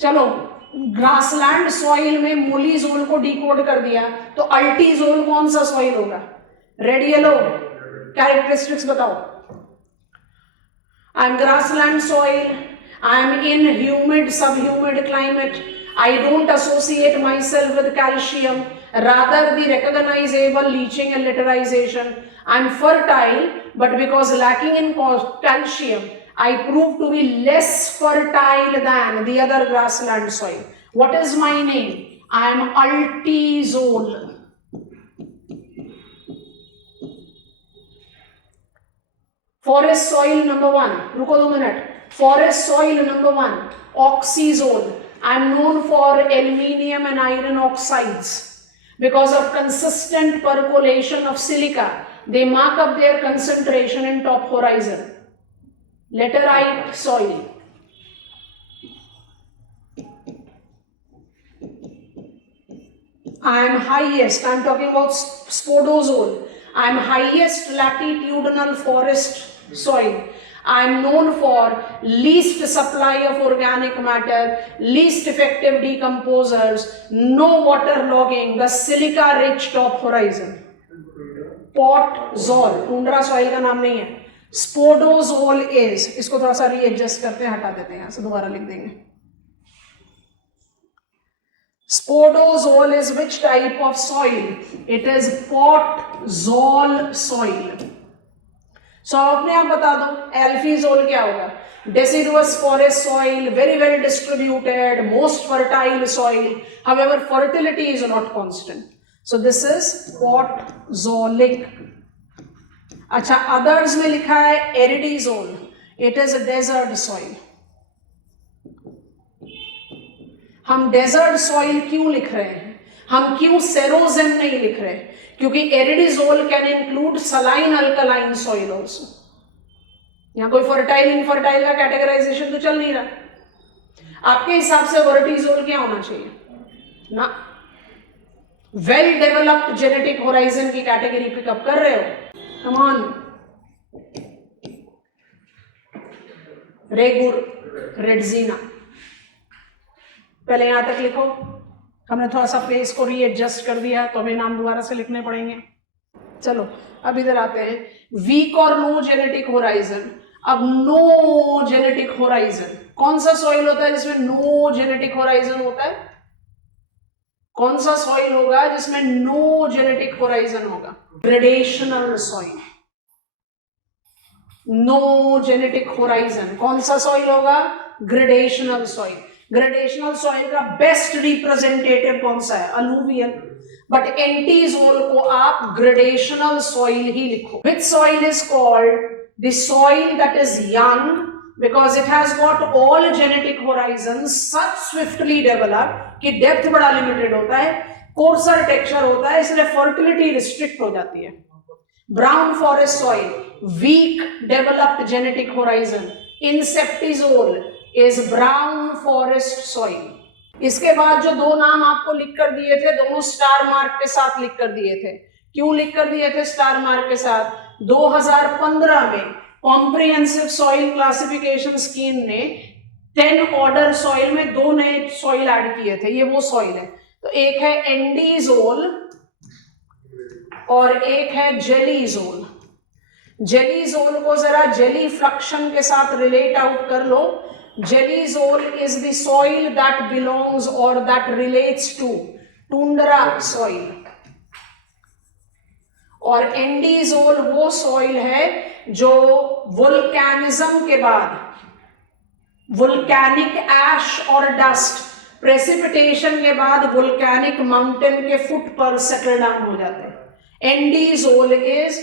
चलो, ग्रासलैंड सॉइल में मोलीजोल को डिकोड कर दिया, तो अल्टीजोल कौन सा सॉइल होगा, रेड येलो। कैरेक्टरिस्टिक्स बताओ। I am grassland soil, I am in humid subhumid climate, I don't associate my self with calcium, rather the recognisable leaching and laterisation, I am fertile but because lacking in calcium I prove to be less fertile than the other grassland soil. What is my name? I am Altizol. Forest soil number 1. रुको 2 minute. Forest soil number 1. Oxyzole. I am known for aluminium and iron oxides. Because of consistent percolation of silica, they mark up their concentration in top horizon. Laterite soil. I am highest, I am talking about spodozole. I am highest latitudinal forest soil. I am known for least supply of organic matter, least effective decomposers, no water logging, the silica rich top horizon. Potzol, tundra soil का नाम नहीं है। स्पोडोजोल is, इसको थोड़ा सा readjust करते हैं, हटा देते हैं, यहां से दोबारा लिख देंगे। Spodosol is which type of soil, it is podzol soil. So अपने आप बता दो एल्फीजोल क्या होगा, deciduous forest soil, very well distributed, most fertile soil, however fertility is not constant, so this is potzolic। अच्छा, अदर्स में लिखा है एरिडीजोल, इट इज डेजर्ट सॉइल। हम डेजर्ट सॉइल क्यों लिख रहे हैं, हम क्यों सेरोजेन नहीं लिख रहे? क्योंकि aridisol can include saline alkaline soil also. यहां कोई फर्टाइल इनफर्टाइल का कैटेगराइजेशन तो चल नहीं रहा। आपके हिसाब से वर्टिजोल क्या होना चाहिए ना? वेल डेवलप्ड जेनेटिक होराइजन की कैटेगरी पिकअप कर रहे हो? Come on. रेगुर, रेडजीना, पहले यहां तक लिखो। हमने थोड़ा सा फेस को रीएडजस्ट कर दिया तो हमें नाम दोबारा से लिखने पड़ेंगे। चलो अब इधर आते हैं। वीक और नो जेनेटिक होराइजन। अब नो जेनेटिक होराइजन कौन सा सॉइल होता है जिसमें नो जेनेटिक होराइजन होता है? कौन सा सॉइल होगा जिसमें नो जेनेटिक होराइजन होगा? ग्रेडेशनल सॉइल। नो जेनेटिक होराइजन कौन सा सॉइल होगा? ग्रेडेशनल सॉइल। ग्रेडेशनल सॉइल का बेस्ट रिप्रेजेंटेटिव कौन सा है? अलूवियल। बट एंटीजोल को आप ग्रेडेशनल सॉइल ही लिखो। विच soil is called the soil that is young because it has got all genetic horizons such swiftly developed कि डेप्थ बड़ा लिमिटेड होता है, कोर्सर टेक्सचर होता है, इसलिए फर्टिलिटी रिस्ट्रिक्ट हो जाती है। Brown forest soil, weak developed genetic horizon. Inceptisol is brown forest soil. इसके बाद जो दो नाम आपको लिख कर दिए थे, दोनों स्टार मार्क के साथ लिख कर दिए थे। क्यों लिख कर दिए थे स्टार मार्क के साथ? 2015 में कॉम्प्रिहेंसिव सॉइल क्लासिफिकेशन स्कीम ने 10 ऑर्डर सॉइल में 2 नए सॉइल ऐड किए थे। ये वो सॉइल है। तो एक है एंडीजोल और एक है जेलीजोल। जेलीजोल को जरा जेली फ्लक्शन के साथ रिलेट आउट कर लो। Gelisol is the soil that belongs or that relates to tundra soil, और एंडीजोल वो सॉइल है जो वोल्केनिज्म के बाद, वोल्केनिक ऐश और डस्ट, प्रेसिपिटेशन के बाद वोल्केनिक माउंटेन के फुट पर सेटल डाउन हो जाते हैं। Andisol is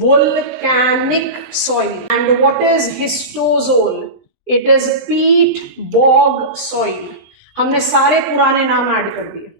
volcanic soil. And what is histosol? It is peat bog soil. हमने सारे पुराने नाम ऐड कर दिए।